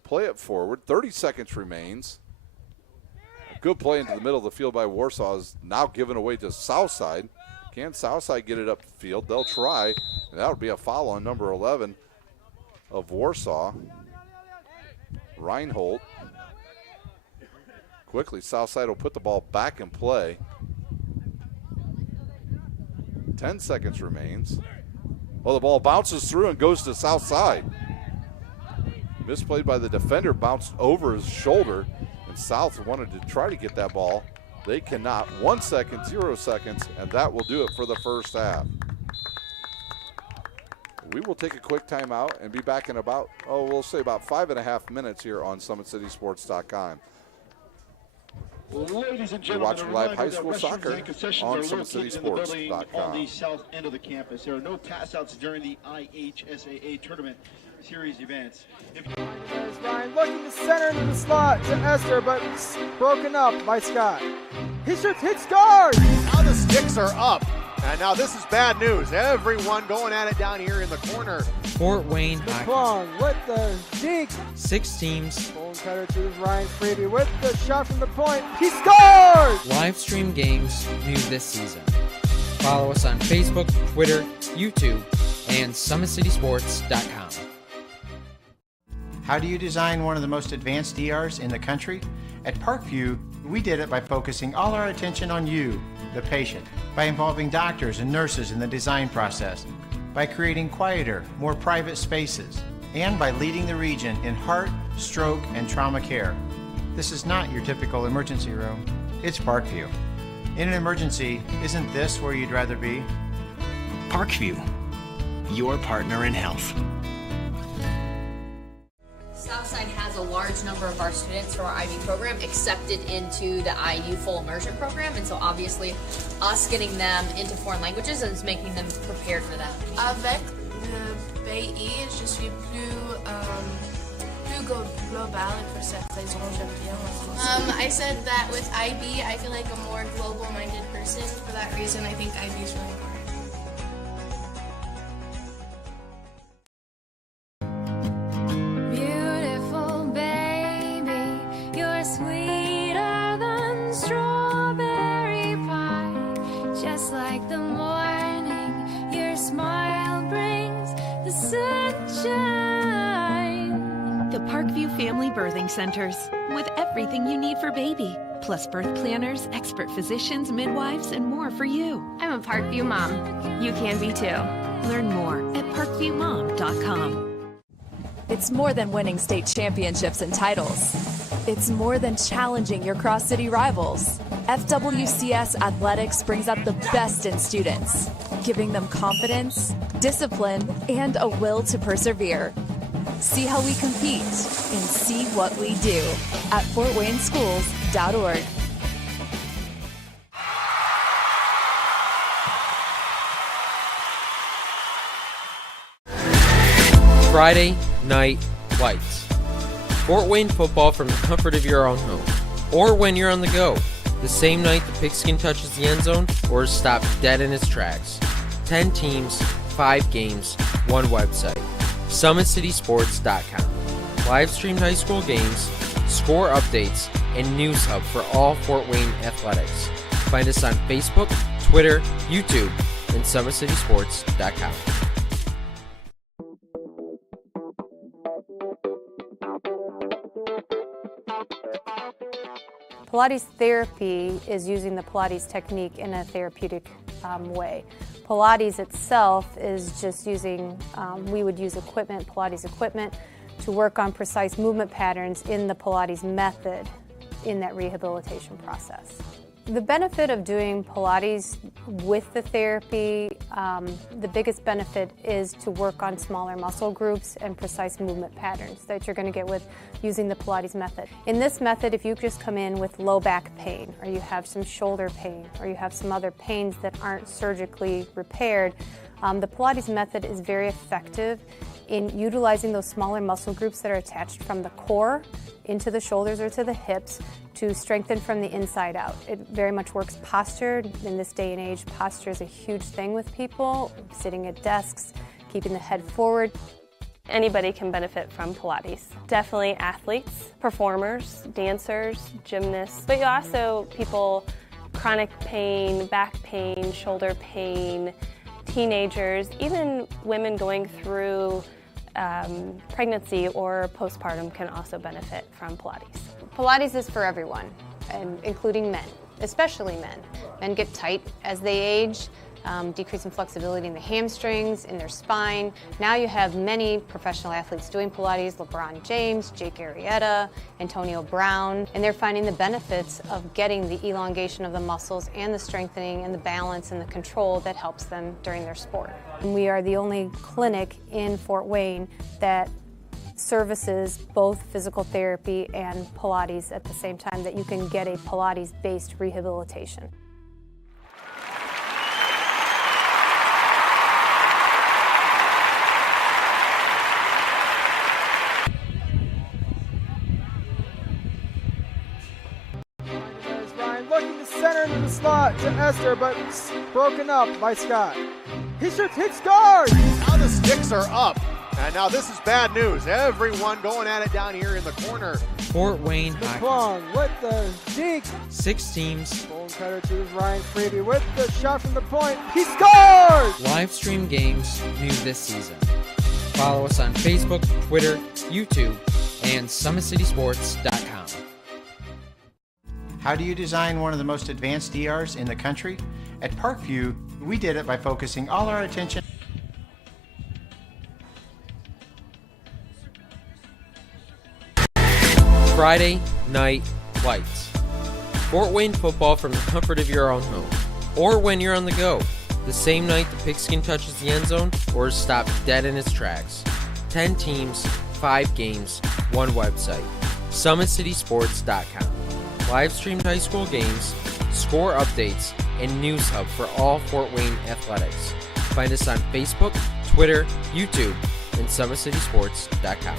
play it forward. 30 seconds remains. A good play into the middle of the field by Warsaw is now given away to Southside. Can Southside get it up the field? They'll try, and that would be a foul on number 11 of Warsaw, Reinhold. Quickly, Southside will put the ball back in play. 10 seconds remains. Well, the ball bounces through and goes to Southside. Misplayed by the defender, bounced over his shoulder, and South wanted to try to get that ball. They cannot. 1 second, 0 seconds, and that will do it for the first half. We will take a quick timeout and be back in about, we'll say about 5.5 minutes here on SummitCitySports.com. Ladies and You're gentlemen, watching live high that school restrooms soccer and concessions on are located in the building SummitCitySports.com. on the south end of the campus. There are no pass-outs during the IHSAA tournament series events. There's Ryan looking to center into the slot to Esther, but broken up by Scott. He shoots, hit, scores! Now the sticks are up. And now this is bad news. Everyone going at it down here in the corner. Fort Wayne Hockey. McClung with the dink. 6 teams. Bone cutter to Ryan Freeby with the shot from the point. He scores! Live stream games new this season. Follow us on Facebook, Twitter, YouTube, and SummitCitySports.com. How do you design one of the most advanced DRs in the country? At Parkview, we did it by focusing all our attention on you, the patient, by involving doctors and nurses in the design process, by creating quieter, more private spaces, and by leading the region in heart, stroke, and trauma care. This is not your typical emergency room. It's Parkview. In an emergency, isn't this where you'd rather be? Parkview, your partner in health. Southside has a large number of our students from our IB program accepted into the IU full immersion program, and so obviously us getting them into foreign languages is making them prepared for that. Avec le pays, je suis plus global et pour cette raison j'aime bien mon français. I said that with IB, I feel like a more global-minded person. For that reason, I think IB is really important. Parkview Family Birthing Centers, with everything you need for baby, plus birth planners, expert physicians, midwives, and more for you. I'm a Parkview mom. You can be too. Learn more at parkviewmom.com. It's more than winning state championships and titles. It's more than challenging your cross-city rivals. FWCS Athletics brings out the best in students, giving them confidence, discipline, and a will to persevere. See how we compete and see what we do at fortwayneschools.org. Friday Night Lights. Fort Wayne football from the comfort of your own home, or when you're on the go. The same night the pigskin touches the end zone or is stopped dead in its tracks. 10 teams, 5 games, 1 website. SummitCitySports.com. Live streamed high school games, score updates, and news hub for all Fort Wayne athletics. Find us on Facebook, Twitter, YouTube, and SummitCitySports.com. Pilates therapy is using the Pilates technique in a therapeutic way. Pilates itself is just using, we would use equipment, Pilates equipment, to work on precise movement patterns in the Pilates method in that rehabilitation process. The benefit of doing Pilates with the therapy, the biggest benefit is to work on smaller muscle groups and precise movement patterns that you're going to get with using the Pilates method. In this method, if you just come in with low back pain, or you have some shoulder pain, or you have some other pains that aren't surgically repaired, the Pilates method is very effective in utilizing those smaller muscle groups that are attached from the core into the shoulders or to the hips to strengthen from the inside out. It very much works posture. In this day and age, posture is a huge thing with people, sitting at desks, keeping the head forward. Anybody can benefit from Pilates. Definitely athletes, performers, dancers, gymnasts, but also people, chronic pain, back pain, shoulder pain, teenagers, even women going through pregnancy or postpartum can also benefit from Pilates. Pilates is for everyone, and including men, especially men. Men get tight as they age. decreasing flexibility in the hamstrings, in their spine. Now you have many professional athletes doing Pilates, LeBron James, Jake Arrieta, Antonio Brown, and they're finding the benefits of getting the elongation of the muscles and the strengthening and the balance and the control that helps them during their sport. And we are the only clinic in Fort Wayne that services both physical therapy and Pilates at the same time, that you can get a Pilates-based rehabilitation. There's Ryan looking to center into the slot to Esther, but broken up by Scott. He shoots, hits, scores! Now the sticks are up. And now this is bad news. Everyone going at it down here in the corner. Fort Wayne Hockey. Plum with the deke. 6 teams. Bone cutter to Ryan Freeby with the shot from the point. He scores! Live stream games new this season. Follow us on Facebook, Twitter, YouTube, and SummitCitySports.com. How do you design one of the most advanced ERs in the country? At Parkview, we did it by focusing all our attention. Friday Night Lights. Fort Wayne football from the comfort of your own home, or when you're on the go, the same night the pigskin touches the end zone or is stopped dead in its tracks. 10 teams, 5 games, 1 website. SummitCitySports.com. Live streamed high school games, score updates, and news hub for all Fort Wayne athletics. Find us on Facebook, Twitter, YouTube, and SummitCitySports.com.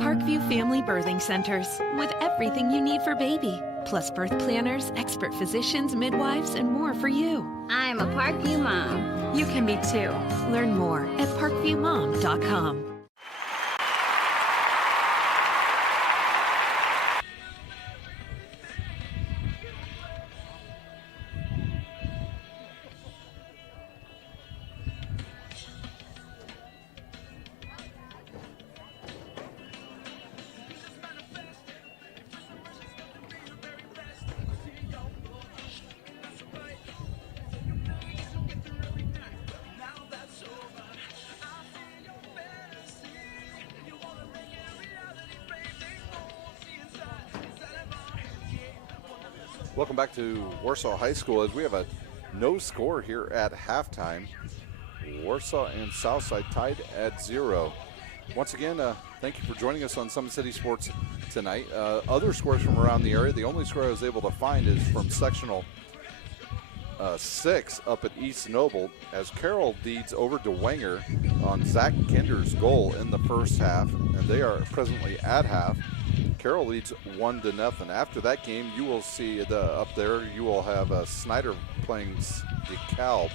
Parkview Family Birthing Centers, with everything you need for baby, plus birth planners, expert physicians, midwives, and more for you. I'm a Parkview mom. You can be too. Learn more at parkviewmom.com. Welcome back to Warsaw High School as we have a no score here at halftime. Warsaw and Southside tied at 0. Once again, thank you for joining us on Summit City Sports tonight. Other scores from around the area, the only score I was able to find is from Sectional 6 up at East Noble as Carroll leads over Dwenger on Zach Kinder's goal in the first half, and they are presently at half. Carroll leads 1-0. After that game, you will see up there, you will have Snyder playing DeKalb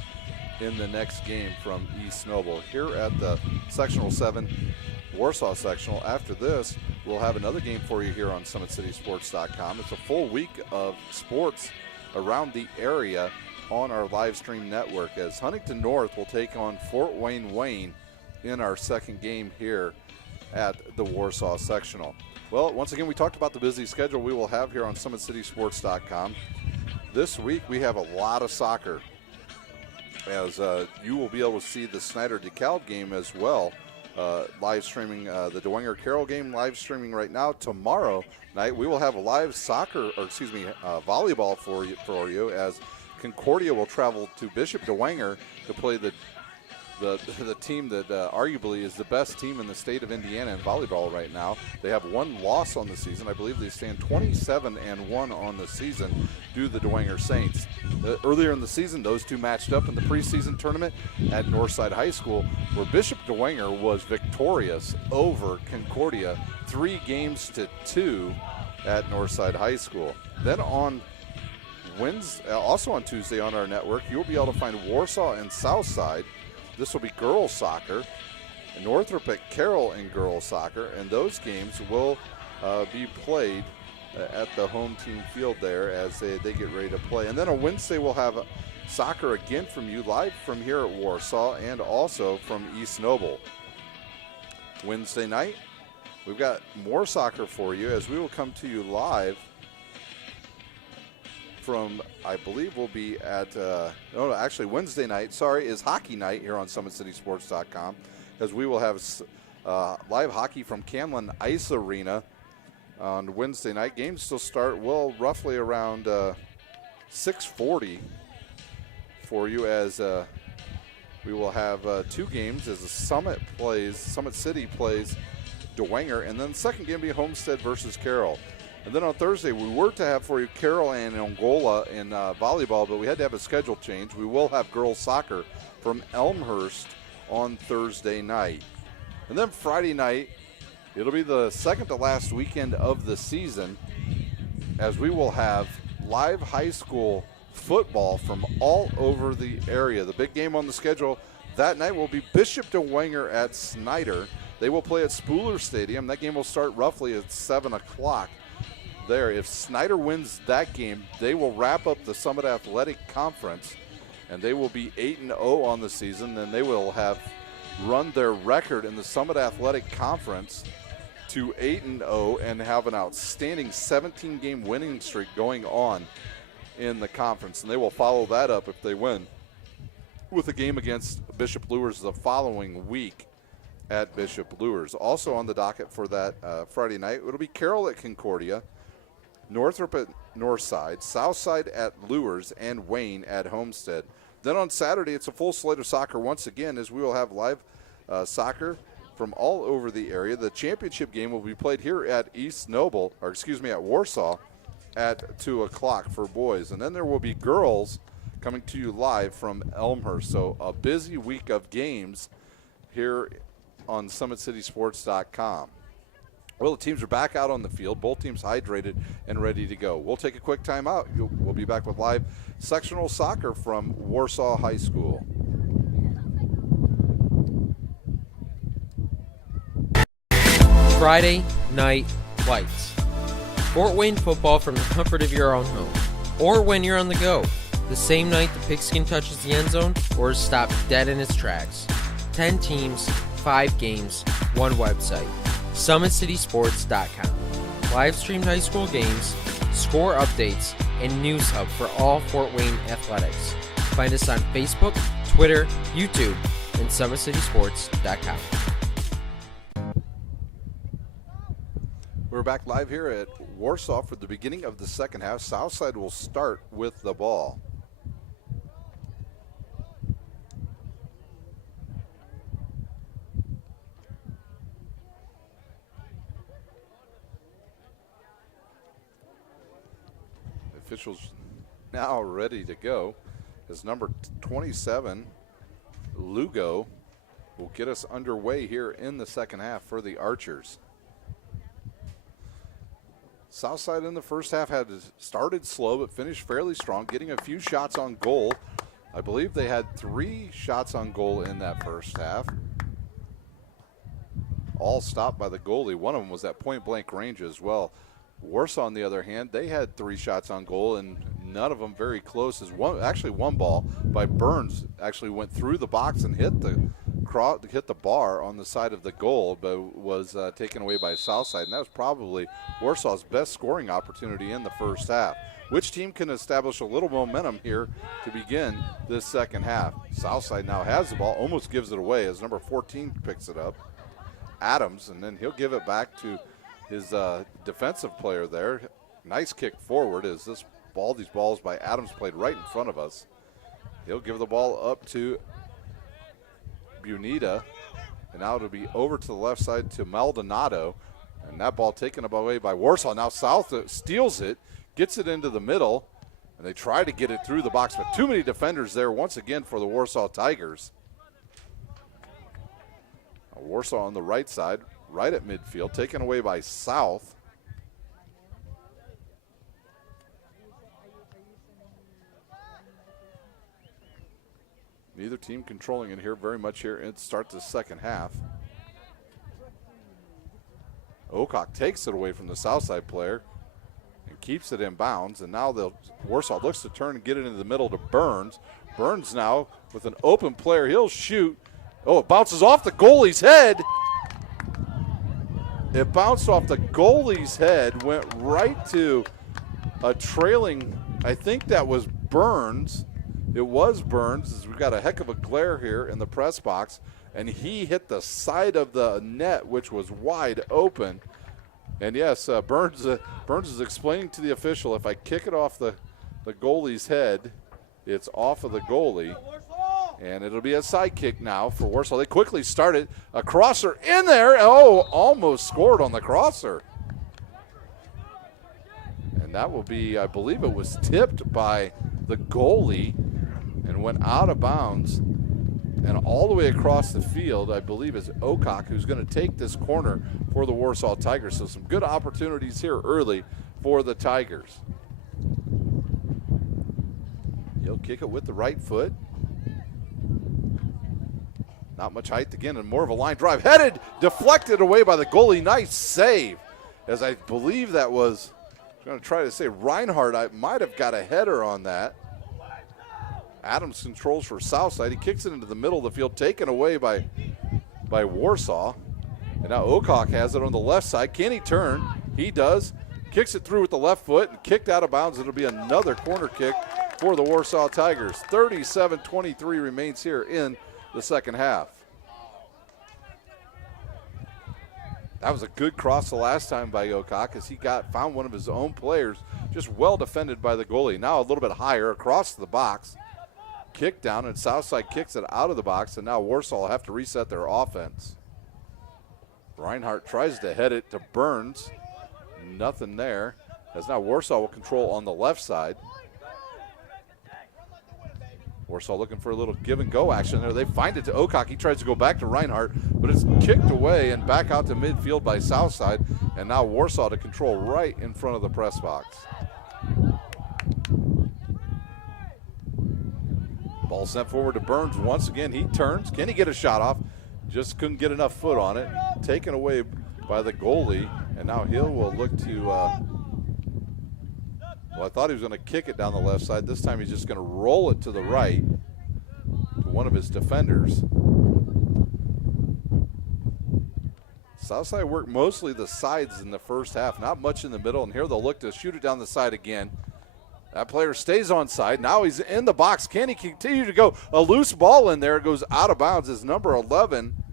in the next game from East Noble. Here at the Sectional 7, Warsaw Sectional. After this, we'll have another game for you here on SummitCitySports.com. It's a full week of sports around the area on our live stream network as Huntington North will take on Fort Wayne in our second game here at the Warsaw Sectional. Well, once again, we talked about the busy schedule we will have here on SummitCitySports.com. This week, we have a lot of soccer, as you will be able to see the Snyder-DeKalb game as well, live streaming the Dwenger-Carroll game, live streaming right now. Tomorrow night, we will have a live volleyball for you as Concordia will travel to Bishop Dwenger to play the team that arguably is the best team in the state of Indiana in volleyball right now. They have 1 loss on the season. I believe they stand 27-1 on the season due to the Dwenger Saints. Earlier in the season, those two matched up in the preseason tournament at Northside High School, where Bishop Dwenger was victorious over Concordia 3-2 at Northside High School. Then on Wednesday, also on Tuesday on our network, you'll be able to find Warsaw and Southside. This will be girls soccer, Northrop at Carroll in girls soccer, and those games will be played at the home team field there as they get ready to play. And then on Wednesday, we'll have soccer again from you live from here at Warsaw and also from East Noble. Wednesday night, we've got more soccer for you as we will come to you live from, I believe we'll be at, actually Wednesday night, is hockey night here on SummitCitySports.com, as we will have live hockey from Camlin Ice Arena on Wednesday night. Games still start, roughly around 6:40 for you, as we will have two games as the Summit City plays Dwenger, and then the second game will be Homestead versus Carroll. And then on Thursday, we were to have for you Carroll and Angola in volleyball, but we had to have a schedule change. We will have girls soccer from Elmhurst on Thursday night. And then Friday night, it'll be the second to last weekend of the season, as we will have live high school football from all over the area. The big game on the schedule that night will be Bishop Dwenger at Snyder. They will play at Spooler Stadium. That game will start roughly at 7 o'clock there. If Snyder wins that game, they will wrap up the Summit Athletic Conference, and they will be 8-0 on the season. Then they will have run their record in the Summit Athletic Conference to 8-0 and have an outstanding 17-game winning streak going on in the conference. And they will follow that up if they win with a game against Bishop Luers the following week at Bishop Luers. Also on the docket for that Friday night, it'll be Carroll at Concordia, Northrop at Northside, Southside at Luers, and Wayne at Homestead. Then on Saturday, it's a full slate of soccer once again, as we will have live soccer from all over the area. The championship game will be played here at at Warsaw at 2 o'clock for boys. And then there will be girls coming to you live from Elmhurst. So a busy week of games here on SummitCitySports.com. Well, the teams are back out on the field, both teams hydrated and ready to go. We'll take a quick time out. We'll be back with live sectional soccer from Warsaw High School. Friday Night Lights. Fort Wayne football from the comfort of your own home, or when you're on the go. The same night the pigskin touches the end zone or is stopped dead in its tracks. 10 teams, 5 games, 1 website. SummitCitySports.com. Live streamed high school games, score updates, and news hub for all Fort Wayne athletics. Find us on Facebook, Twitter, YouTube, and SummitCitySports.com. We're back live here at Warsaw for the beginning of the second half. Southside will start with the ball. Officials now ready to go as number 27, Lugo, will get us underway here in the second half for the Archers. Southside in the first half had started slow but finished fairly strong, getting a few shots on goal. I believe they had 3 shots on goal in that first half, all stopped by the goalie. One of them was at point-blank range as well. Warsaw, on the other hand, they had 3 shots on goal, and none of them very close. As one ball by Burns actually went through the box and hit the bar on the side of the goal, but was taken away by Southside, and that was probably Warsaw's best scoring opportunity in the first half. Which team can establish a little momentum here to begin this second half? Southside now has the ball, almost gives it away as number 14 picks it up, Adams, and then he'll give it back to his defensive player there. Nice kick forward as these balls by Adams played right in front of us. He'll give the ball up to Bunita, and now it'll be over to the left side to Maldonado, and that ball taken away by Warsaw. Now South steals it, gets it into the middle, and they try to get it through the box, but too many defenders there once again for the Warsaw Tigers. Now Warsaw on the right side, right at midfield, taken away by South. Neither team controlling it here very much here at the start of the second half. Ocock takes it away from the Southside player. keeps it in bounds, and now Warsaw looks to turn and get it into the middle to Burns. Burns now with an open player. He'll shoot. Oh, it bounces off the goalie's head. It bounced off the goalie's head, went right to a trailing, I think that was Burns. It was Burns, as we've got a heck of a glare here in the press box, and he hit the side of the net, which was wide open. And yes, Burns is explaining to the official, if I kick it off the goalie's head, it's off of the goalie. And it'll be a side kick now for Warsaw. They quickly start it. A crosser in there. Oh, almost scored on the crosser. And that will be, I believe it was tipped by the goalie and went out of bounds. And all the way across the field, I believe, is Ocock, who's going to take this corner for the Warsaw Tigers. So some good opportunities here early for the Tigers. He'll kick it with the right foot. Not much height again, and more of a line drive. Headed, deflected away by the goalie. Nice save. As I believe that was, I'm going to try to say Reinhardt. I might have got a header on that. Adams controls for Southside. He kicks it into the middle of the field, taken away by Warsaw. And now Ocock has it on the left side. Can he turn? He does. Kicks it through with the left foot and kicked out of bounds. It'll be another corner kick for the Warsaw Tigers. 37-23 remains here in the second half. That was a good cross the last time by Ocock as he found one of his own players, just well defended by the goalie. Now a little bit higher across the box. Kick down, and Southside kicks it out of the box, and now Warsaw will have to reset their offense. Reinhardt tries to head it to Burns. Nothing there, as now Warsaw will control on the left side. Warsaw looking for a little give-and-go action there. They find it to Ocock. He tries to go back to Reinhardt, but it's kicked away and back out to midfield by Southside. And now Warsaw to control right in front of the press box. Ball sent forward to Burns once again. He turns. Can he get a shot off? Just couldn't get enough foot on it. Taken away by the goalie. And now Hill will look to, well, I thought he was going to kick it down the left side. This time he's just going to roll it to the right to one of his defenders. Southside worked mostly the sides in the first half, not much in the middle, and here they'll look to shoot it down the side again. That player stays on side. Now he's in the box. Can he continue to go? A loose ball in there. It goes out of bounds. It's number 11.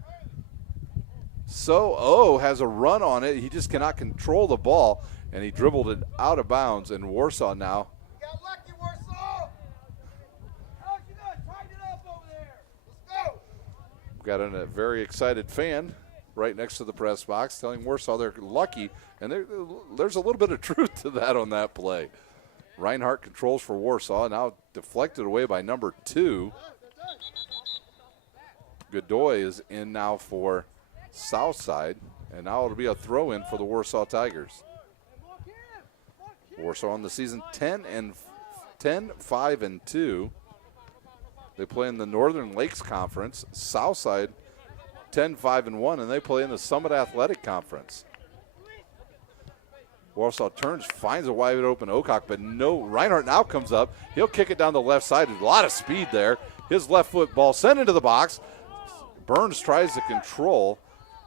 So has a run on it. He just cannot control the ball, and he dribbled it out of bounds. And Warsaw now. You got lucky, Warsaw. Alex, you gotta tighten it up over there. Let's go. We've got a very excited fan right next to the press box telling Warsaw they're lucky, and there's a little bit of truth to that on that play. Reinhardt controls for Warsaw, now deflected away by number 2. Godoy is in now for Southside, and now it'll be a throw-in for the Warsaw Tigers. Warsaw on the season 10-5-2. They play in the Northern Lakes Conference. Southside 10-5-1, and they play in the Summit Athletic Conference. Warsaw turns, finds a wide open Ocock, but no. Reinhardt now comes up. He'll kick it down the left side. A lot of speed there. His left foot ball sent into the box. Burns tries to control,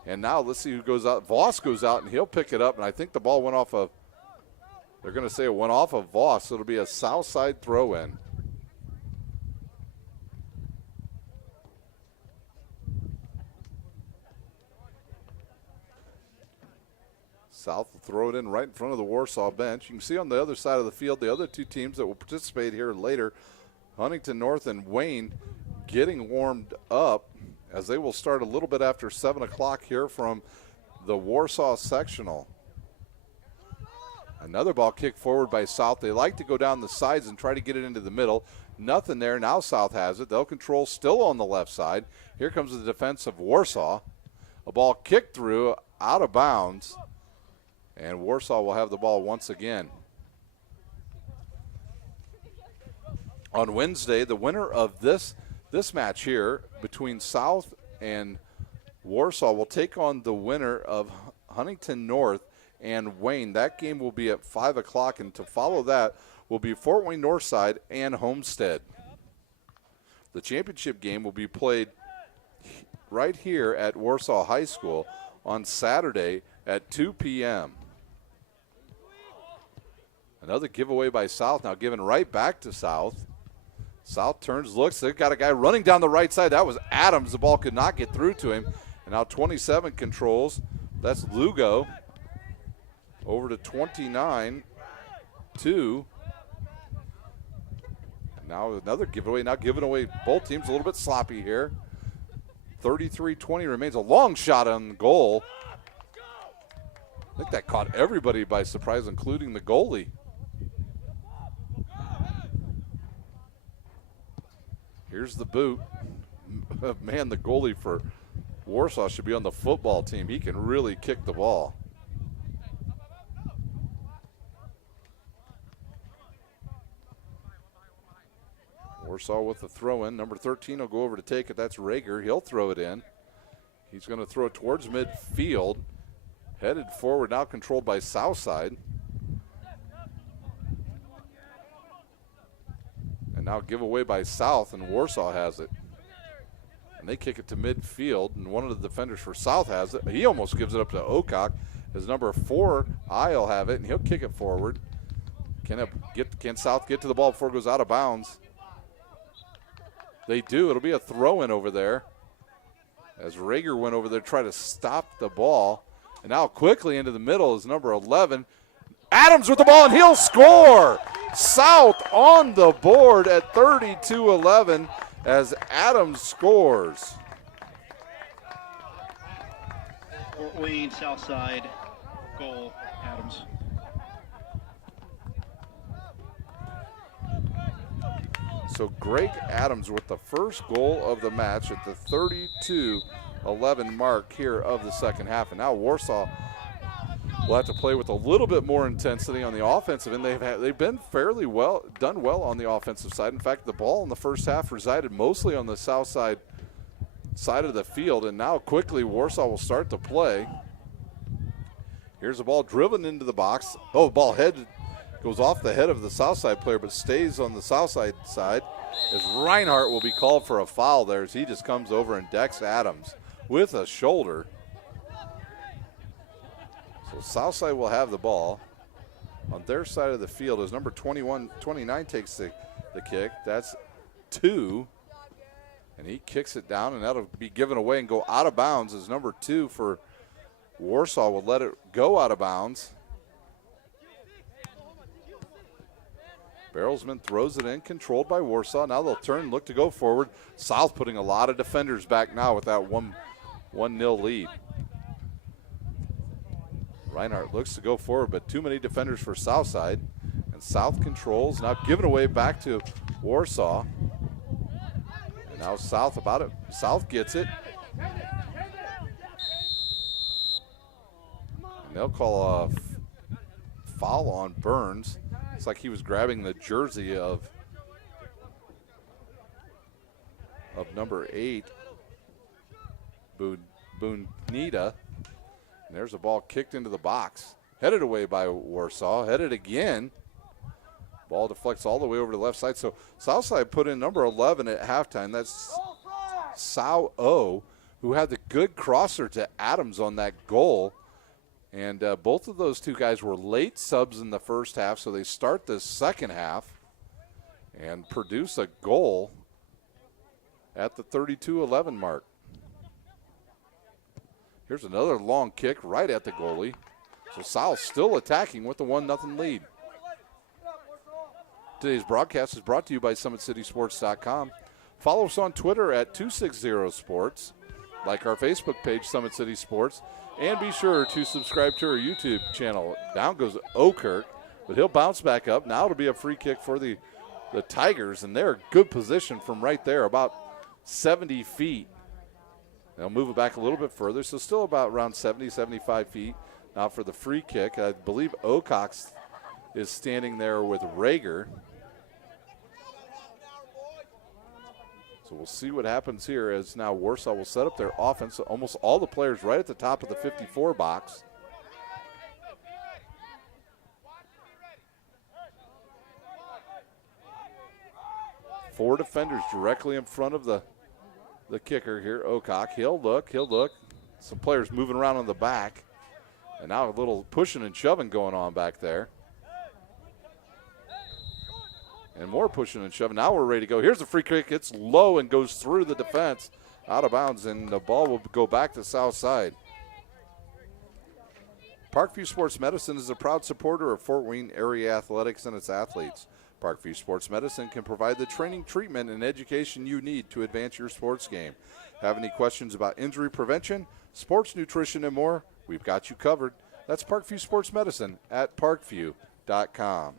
and now let's see who goes out. Voss goes out, and he'll pick it up, and I think the ball went off of, they're going to say it went off of Voss, so it'll be a Southside throw-in. South will throw it in right in front of the Warsaw bench. You can see on the other side of the field the other two teams that will participate here later, Huntington North and Wayne, getting warmed up as they will start a little bit after 7 o'clock here from the Warsaw Sectional. Another ball kicked forward by South. They like to go down the sides and try to get it into the middle. Nothing there. Now South has it. They'll control still on the left side. Here comes the defense of Warsaw. A ball kicked through, out of bounds. And Warsaw will have the ball once again. On Wednesday, the winner of this match here between South and Warsaw will take on the winner of Huntington North and Wayne. That game will be at 5 o'clock, and to follow that will be Fort Wayne Northside and Homestead. The championship game will be played right here at Warsaw High School on Saturday at 2 p.m. Another giveaway by South, now given right back to South. South turns, looks, they've got a guy running down the right side. That was Adams. The ball could not get through to him. And now 27 controls. That's Lugo. Over to 29, 2. And now another giveaway. Now giving away both teams a little bit sloppy here. 33-20 remains. A long shot on goal. I think that caught everybody by surprise, including the goalie. Here's the boot. Man, the goalie for Warsaw should be on the football team. He can really kick the ball. Warsaw with the throw in. Number 13 will go over to take it. That's Rager. He'll throw it in. He's going to throw it towards midfield. Headed forward, now controlled by Southside. And now give away by South, and Warsaw has it. And they kick it to midfield, and one of the defenders for South has it. He almost gives it up to Ocock. His number 4, I'll have it, and he'll kick it forward. Can South get to the ball before it goes out of bounds? They do. It'll be a throw-in over there. As Rager went over there to try to stop the ball. And now quickly into the middle is number 11. Adams with the ball, and he'll score. South on the board at 32-11 as Adams scores. Fort Wayne, Southside, goal, Adams. So Greg Adams with the first goal of the match at the 32-11 mark here of the second half. And now Warsaw will have to play with a little bit more intensity on the offensive end. They've been fairly done well on the offensive side. In fact, the ball in the first half resided mostly on the south side of the field, and now quickly Warsaw will start to play. Here's the ball driven into the box. Oh, the ball goes off the head of the south side player, but stays on the south side as Reinhardt will be called for a foul there as he just comes over and decks Adams with a shoulder. So Southside will have the ball on their side of the field as number 29 takes the kick. That's 2. And he kicks it down, and that'll be given away and go out of bounds as number 2 for Warsaw will let it go out of bounds. Barrelsman throws it in, controlled by Warsaw. Now they'll turn, look to go forward. South putting a lot of defenders back now with that 1-0 lead. Reinhardt looks to go forward, but too many defenders for Southside. And South controls, now given away back to Warsaw. And now South about it. South gets it. And they'll call a foul on Burns. It's like he was grabbing the jersey of number 8, Bunita. And there's a ball kicked into the box. Headed away by Warsaw. Headed again. Ball deflects all the way over to the left side. So Southside put in number 11 at halftime. That's Sao, who had the good crosser to Adams on that goal. And both of those two guys were late subs in the first half, so they start the second half and produce a goal at the 32-11 mark. Here's another long kick right at the goalie. So South still attacking with the 1-0 lead. Today's broadcast is brought to you by SummitCitySports.com. Follow us on Twitter at 260sports. Like our Facebook page, Summit City Sports. And be sure to subscribe to our YouTube channel. Down goes Okirk, but he'll bounce back up. Now it'll be a free kick for the Tigers, and they're in good position from right there, about 70 feet. They'll move it back a little bit further, so still about around 70, 75 feet. Now for the free kick, I believe Ocox is standing there with Rager. So we'll see what happens here as now Warsaw will set up their offense. Almost all the players right at the top of the 54 box. 4 defenders directly in front of the kicker here, Ocock. He'll look. Some players moving around on the back. And now a little pushing and shoving going on back there. And more pushing and shoving. Now we're ready to go. Here's the free kick. It's low and goes through the defense. Out of bounds, and the ball will go back to South Side. Parkview Sports Medicine is a proud supporter of Fort Wayne area athletics and its athletes. Parkview Sports Medicine can provide the training, treatment, and education you need to advance your sports game. Have any questions about injury prevention, sports nutrition, and more? We've got you covered. That's Parkview Sports Medicine at parkview.com.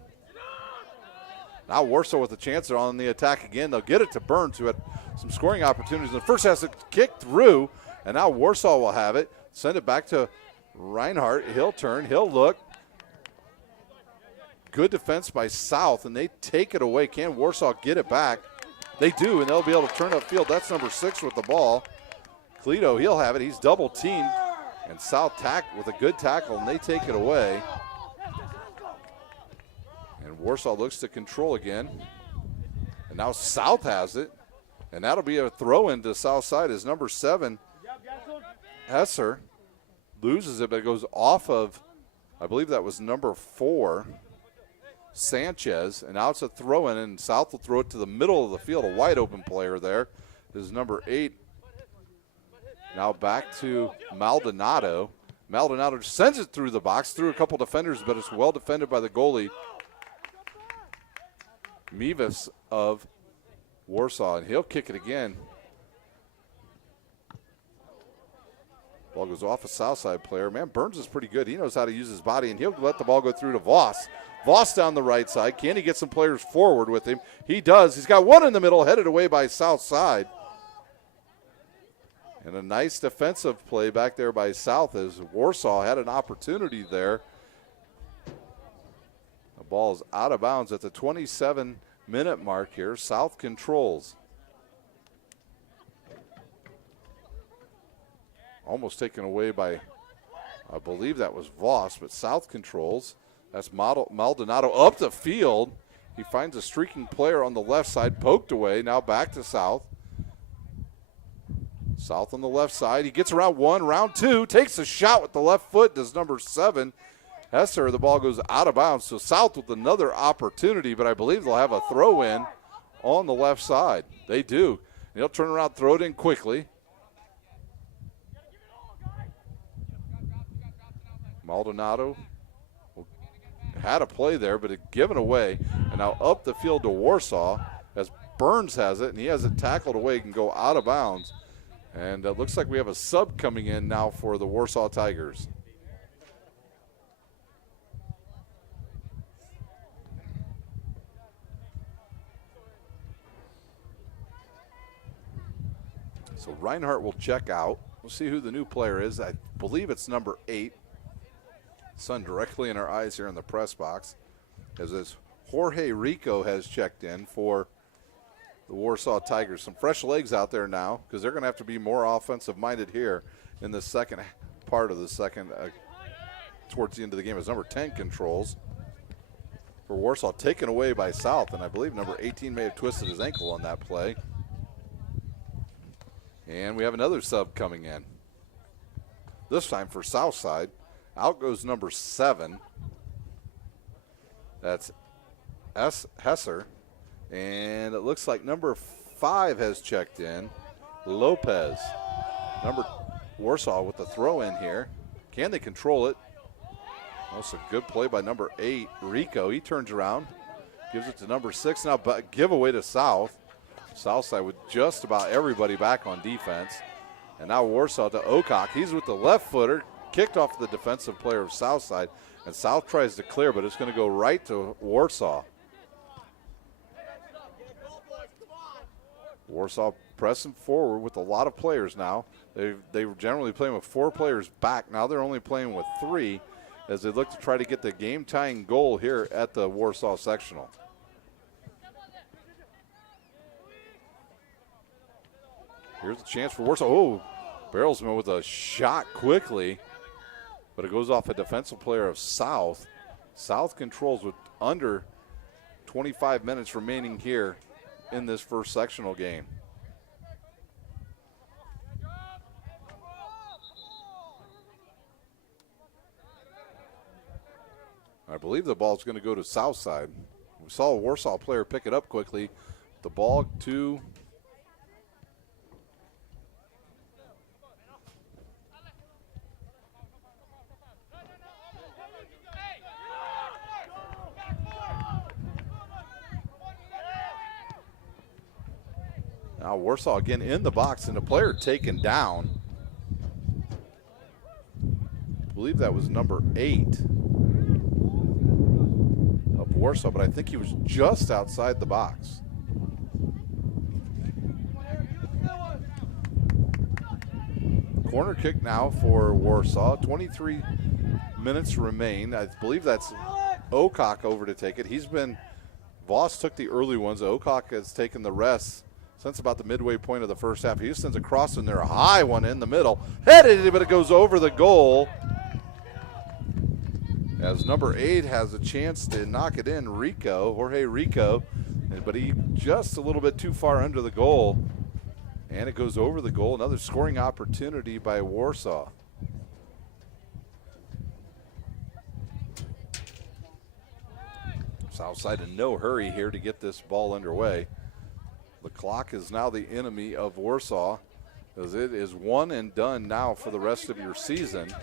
Now Warsaw with a chance on the attack again. They'll get it to Burns, who had some scoring opportunities. The first has to kick through, and now Warsaw will have it. Send it back to Reinhardt. He'll turn. He'll look. Good defense by South, and they take it away. Can Warsaw get it back? They do, and they'll be able to turn upfield. That's number 6 with the ball. Cleto, he'll have it. He's double teamed, and South with a good tackle, and they take it away. And Warsaw looks to control again. And now South has it, and that'll be a throw into South Side as number 7, Hesser, loses it, but it goes off of, I believe that was number 4, Sanchez, and now it's a throw in, and South will throw it to the middle of the field. A wide open player there is number 8. Now back to Maldonado. Maldonado sends it through the box, through a couple defenders, but it's well defended by the goalie, Mevis of Warsaw, and he'll kick it again. Ball goes off a Southside player. Man, Burns is pretty good. He knows how to use his body, and he'll let the ball go through to Voss. Voss down the right side. Can he get some players forward with him? He does. He's got one in the middle, headed away by Southside. And a nice defensive play back there by South as Warsaw had an opportunity there. The ball is out of bounds at the 27-minute mark here. South controls. Almost taken away by, I believe that was Voss, but South controls. That's Maldonado up the field. He finds a streaking player on the left side, poked away. Now back to South. South on the left side. He gets around 1, round 2, takes a shot with the left foot, does number 7. Hesser, the ball goes out of bounds. So South with another opportunity, but I believe they'll have a throw in on the left side. They do. And he'll turn around, throw it in quickly. Maldonado had a play there, but it given away. And now up the field to Warsaw as Burns has it, and he has it tackled away, can go out of bounds. And it looks like we have a sub coming in now for the Warsaw Tigers. So Reinhardt will check out. We'll see who the new player is. I believe it's number 8. Sun directly in our eyes here in the press box, as this Jorge Rico has checked in for the Warsaw Tigers. Some fresh legs out there now, because they're going to have to be more offensive minded here in the second part of the second, towards the end of the game, as number 10 controls for Warsaw, taken away by South, and I believe number 18 may have twisted his ankle on that play. And we have another sub coming in, this time for Southside. Out goes number 7. That's Hesser. And it looks like number 5 has checked in, Lopez. Number Warsaw with the throw in here. Can they control it? That's a good play by number 8, Rico. He turns around, gives it to number 6. Now giveaway to South. Southside with just about everybody back on defense. And now Warsaw to Ocock. He's with the left footer. Kicked off the defensive player of Southside, and South tries to clear, but it's going to go right to Warsaw. Warsaw pressing forward with a lot of players now. They were generally playing with 4 players back. Now they're only playing with 3 as they look to try to get the game-tying goal here at the Warsaw Sectional. Here's a chance for Warsaw. Oh, Barrelsman with a shot quickly. But it goes off a defensive player of South. South controls with under 25 minutes remaining here in this first sectional game. I believe the ball's going to go to Southside. We saw a Warsaw player pick it up quickly. The ball to now Warsaw again in the box, and the player taken down. I believe that was number 8 of Warsaw, but I think he was just outside the box. Corner kick now for Warsaw. 23 minutes remain. I believe that's Ocock over to take it. Voss took the early ones. Ocock has taken the rest since about the midway point of the first half. Houston's across in there, a high one in the middle. Headed, but it goes over the goal. As number 8 has a chance to knock it in, Jorge Rico, but he just a little bit too far under the goal. And it goes over the goal. Another scoring opportunity by Warsaw. Southside in no hurry here to get this ball underway. The clock is now the enemy of Warsaw, as it is one and done now for the rest of your season.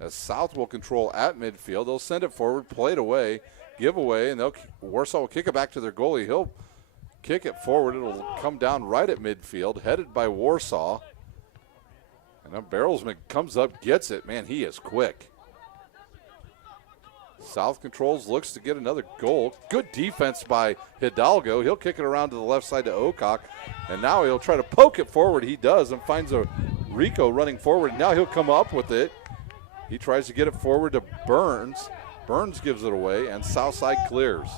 As South will control at midfield, they'll send it forward, play it away, give away, and Warsaw will kick it back to their goalie. He'll kick it forward. It'll come down right at midfield, headed by Warsaw. And then Barrelsman comes up, gets it. Man, he is quick. South controls, looks to get another goal. Good defense by Hidalgo. He'll kick it around to the left side to Ocock, and now he'll try to poke it forward. He does, and finds a Rico running forward. Now he'll come up with it. He tries to get it forward to Burns. Burns gives it away, and Southside clears.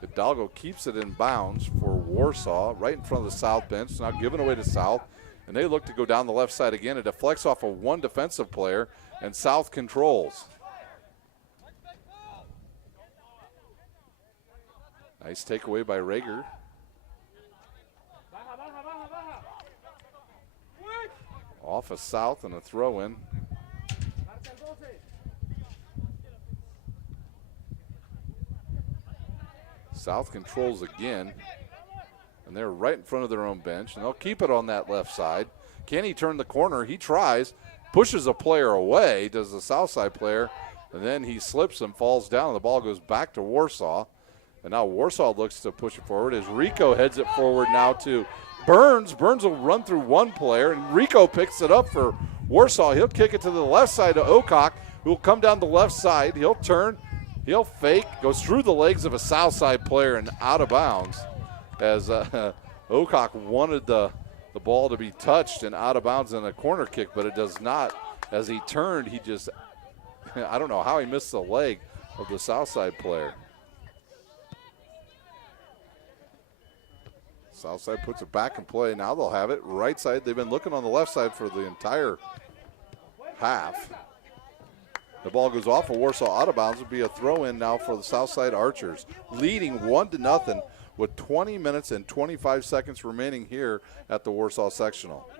Hidalgo keeps it in bounds for Warsaw, right in front of the South bench. Now given away to South, and they look to go down the left side again. It deflects off of one defensive player, and South controls. Nice takeaway by Rager. Off of South and a throw in. South controls again, and they're right in front of their own bench, and they'll keep it on that left side. Can he turn the corner? He tries, pushes a player away, does the Southside player, and then he slips and falls down, and the ball goes back to Warsaw. And now Warsaw looks to push it forward as Rico heads it forward now to Burns. Burns will run through one player, and Rico picks it up for Warsaw. He'll kick it to the left side to Ocock, who will come down the left side. He'll turn, he'll fake, goes through the legs of a Southside player and out of bounds, as Ocock wanted the ball to be touched and out of bounds in a corner kick, but it does not. As he turned, he just, I don't know how he missed the leg of the Southside player. Southside puts it back in play. Now they'll have it right side. They've been looking on the left side for the entire half. The ball goes off of Warsaw out of bounds. It'll be a throw in now for the Southside Archers, leading 1-0 with 20 minutes and 25 seconds remaining here at the Warsaw Sectional.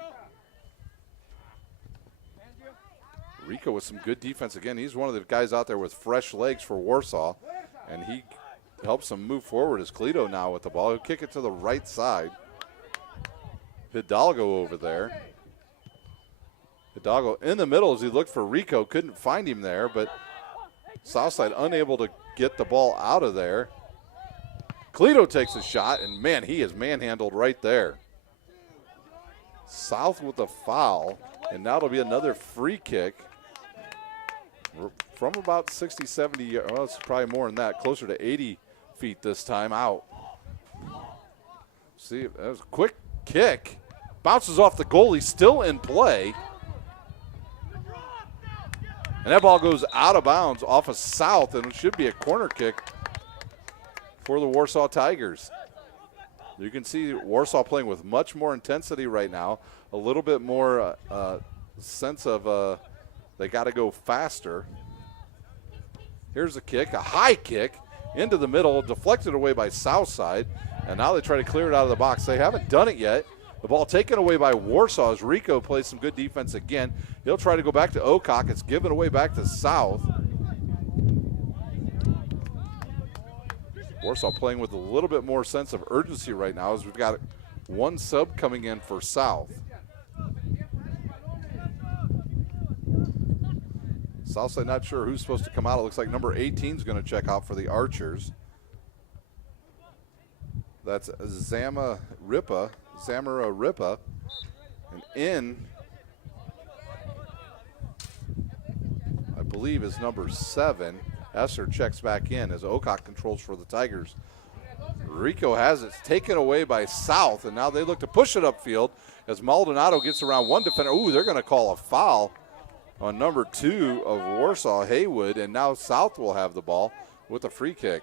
Rico with some good defense again. He's one of the guys out there with fresh legs for Warsaw, and he helps them move forward as Cleto now with the ball. He'll kick it to the right side. Hidalgo over there. Hidalgo in the middle as he looked for Rico. Couldn't find him there, but Southside unable to get the ball out of there. Cleto takes a shot, and man, he is manhandled right there. South with a foul, and now it'll be another free kick from about 60, 70, well, it's probably more than that, closer to 80 feet this time out. See, that was a quick kick. Bounces off the goalie, still in play. And that ball goes out of bounds off of South, and it should be a corner kick for the Warsaw Tigers. You can see Warsaw playing with much more intensity right now, a little bit more sense of they got to go faster. Here's a kick, a high kick, into the middle, deflected away by Southside, and now they try to clear it out of the box. They haven't done it yet. The ball taken away by Warsaw as Rico plays some good defense again. He'll try to go back to Ocock. It's given away back to South. Warsaw playing with a little bit more sense of urgency right now as we've got one sub coming in for South. Southside not sure who's supposed to come out. It looks like number 18 is going to check out for the Archers. That's Zamara Ripa. And in, I believe, is number 7. Esser checks back in as Ocock controls for the Tigers. Rico has it taken away by South, and now they look to push it upfield as Maldonado gets around one defender. Ooh, they're going to call a foul on number 2 of Warsaw, Haywood, and now South will have the ball with a free kick.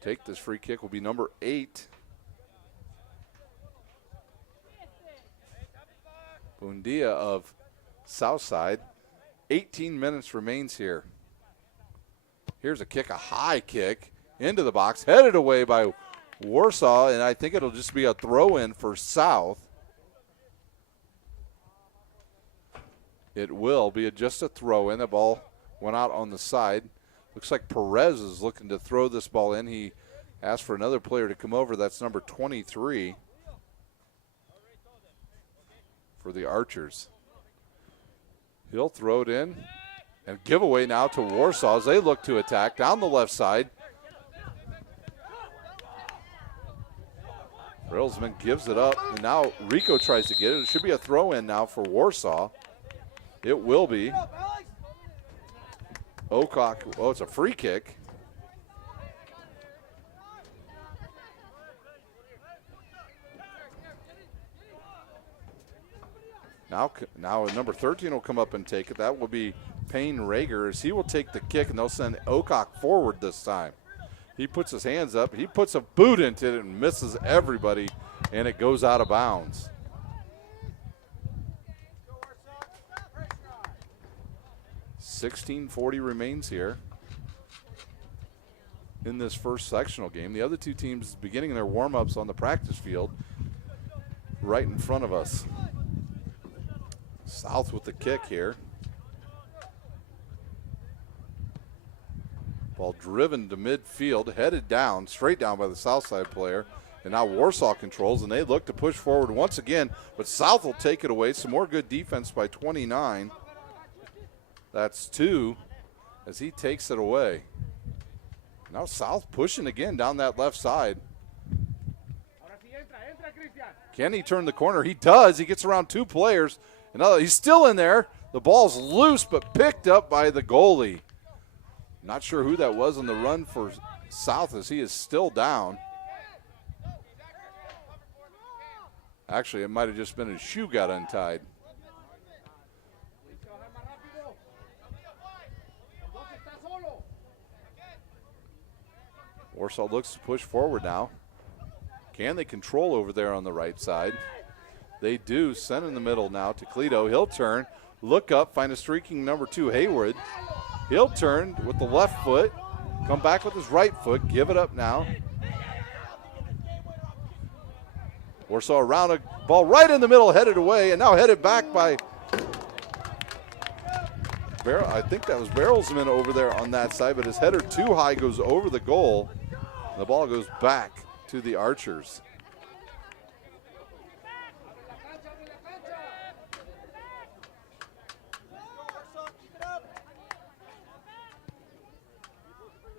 Take this free kick will be number 8. Bundia of Southside. 18 minutes remains here. Here's a kick, a high kick into the box, headed away by Warsaw, and I think it'll just be a throw-in for South. It will be just a throw-in. The ball went out on the side. Looks like Perez is looking to throw this ball in. He asked for another player to come over. That's number 23 for the Archers. He'll throw it in and giveaway now to Warsaw as they look to attack down the left side. Railsman gives it up, and now Rico tries to get it. It should be a throw-in now for Warsaw. It will be. Ocock, oh, it's a free kick. Now number 13 will come up and take it. That will be Payne Rager as he will take the kick, and they'll send Ocock forward this time. He puts his hands up. He puts a boot into it and misses everybody, and it goes out of bounds. .16:40 remains here in this first sectional game. The other two teams beginning their warm-ups on the practice field right in front of us. South with the kick here. Ball driven to midfield, headed down, straight down by the Southside player. And now Warsaw controls, and they look to push forward once again, but South will take it away. Some more good defense by 29. That's 2 as he takes it away. Now South pushing again down that left side. Can he turn the corner? He does. He gets around 2 players. And he's still in there. The ball's loose but picked up by the goalie. Not sure who that was on the run for South as he is still down. Actually, it might have just been his shoe got untied. Warsaw looks to push forward now. Can they control over there on the right side? They do. Send in the middle now to Cleto. He'll turn, look up, find a streaking number 2, Hayward. He'll turn with the left foot, come back with his right foot, give it up now. Warsaw around a ball right in the middle, headed away, and now headed back by Barrel. I think that was Barrelsman over there on that side, but his header too high goes over the goal. And the ball goes back to the Archers.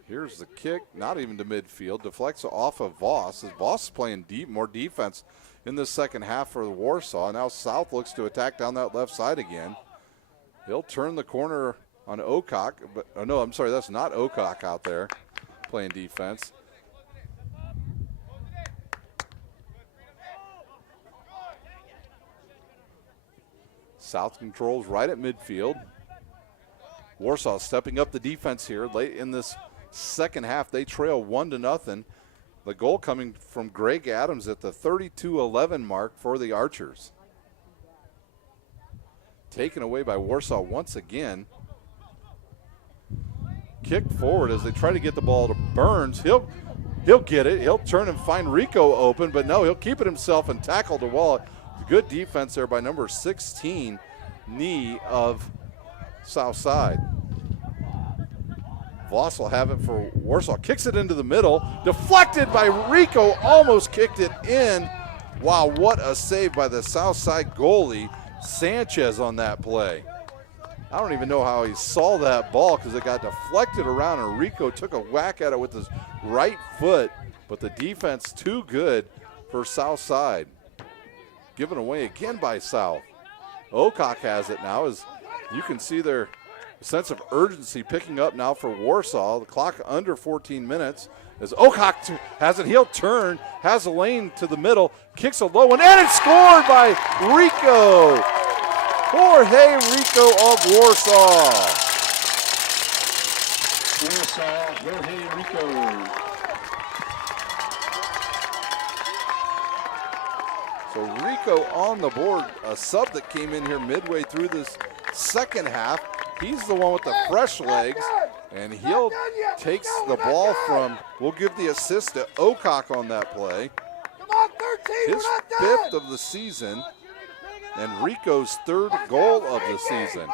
Here's the kick, not even to midfield, deflects off of Voss. As Voss is playing more defense in the second half for Warsaw. Now South looks to attack down that left side again. He'll turn the corner on Ocock, but oh no, I'm sorry, that's not Ocock out there playing defense. South controls right at midfield. Warsaw stepping up the defense here late in this second half. They trail 1-0. The goal coming from Greg Adams at the 32-11 mark for the Archers. taken away by Warsaw once again. Kick forward as they try to get the ball to Burns. He'll get it. He'll turn and find Rico open, but no, he'll keep it himself and tackle the wall. Good defense there by number 16, knee of Southside. Voss will have it for Warsaw. Kicks it into the middle. Deflected by Rico. Almost kicked it in. Wow, what a save by the Southside goalie, Sanchez, on that play. I don't even know how he saw that ball because it got deflected around and Rico took a whack at it with his right foot, but the defense too good for Southside. Given away again by South. Ocock has it now, as you can see their sense of urgency picking up now for Warsaw. The clock under 14 minutes as Ocock has it. He'll turn, has a lane to the middle, kicks a low one, and it's scored by Rico. Jorge Rico of Warsaw. Jorge Rico. So Rico on the board, a sub that came in here midway through this second half. He's the one with the fresh legs, and he'll takes the ball from, we'll give the assist to Ocock on that play. His 5th of the season, and Rico's 3rd goal of the season.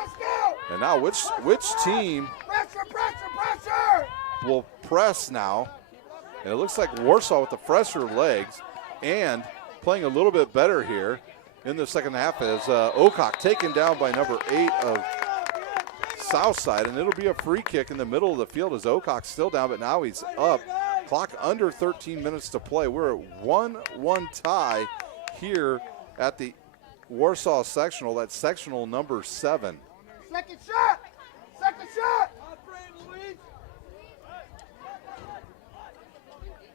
And now which team will press now? And it looks like Warsaw with the fresher legs and playing a little bit better here in the second half as Ocock taken down by number 8 of Southside, and it'll be a free kick in the middle of the field as Ocock's still down, but now he's up. Clock under 13 minutes to play. We're at 1-1 tie here at the Warsaw sectional. That's sectional number 7. Second shot! Second shot!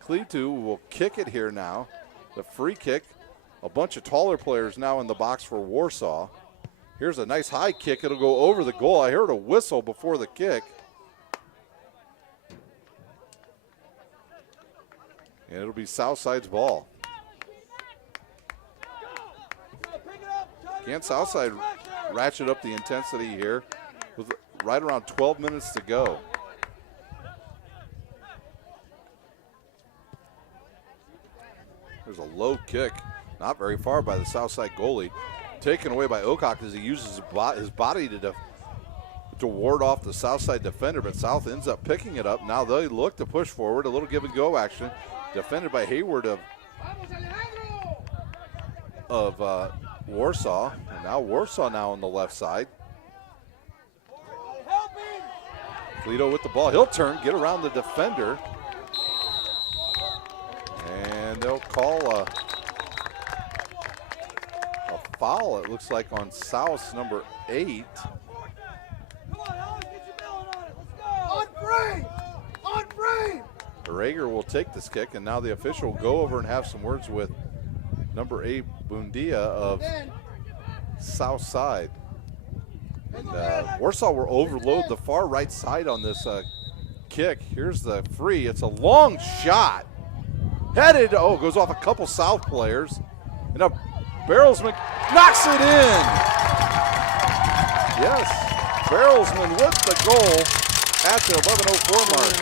Cletu will kick it here now. The free kick. A bunch of taller players now in the box for Warsaw. Here's a nice high kick. It'll go over the goal. I heard a whistle before the kick. And it'll be Southside's ball. Can Southside ratchet up the intensity here with right around 12 minutes to go? There's a low kick, not very far by the Southside goalie. Taken away by Ocock as he uses his body to ward off the Southside defender, but South ends up picking it up. Now they look to push forward, a little give and go action. Defended by Hayward of Warsaw. And now Warsaw now on the left side. Cleto with the ball. He'll turn, get around the defender. And they'll call a foul, it looks like, on South's number 8. On frame! On frame! Rager will take this kick, and now the official will go over and have some words with number 8, Bundia of Southside. And Warsaw will overload the far right side on this kick. Here's the free. It's a long shot. Headed, goes off a couple South players. And now Barrelsman knocks it in. Yes, Barrelsman with the goal at the 11:04 mark.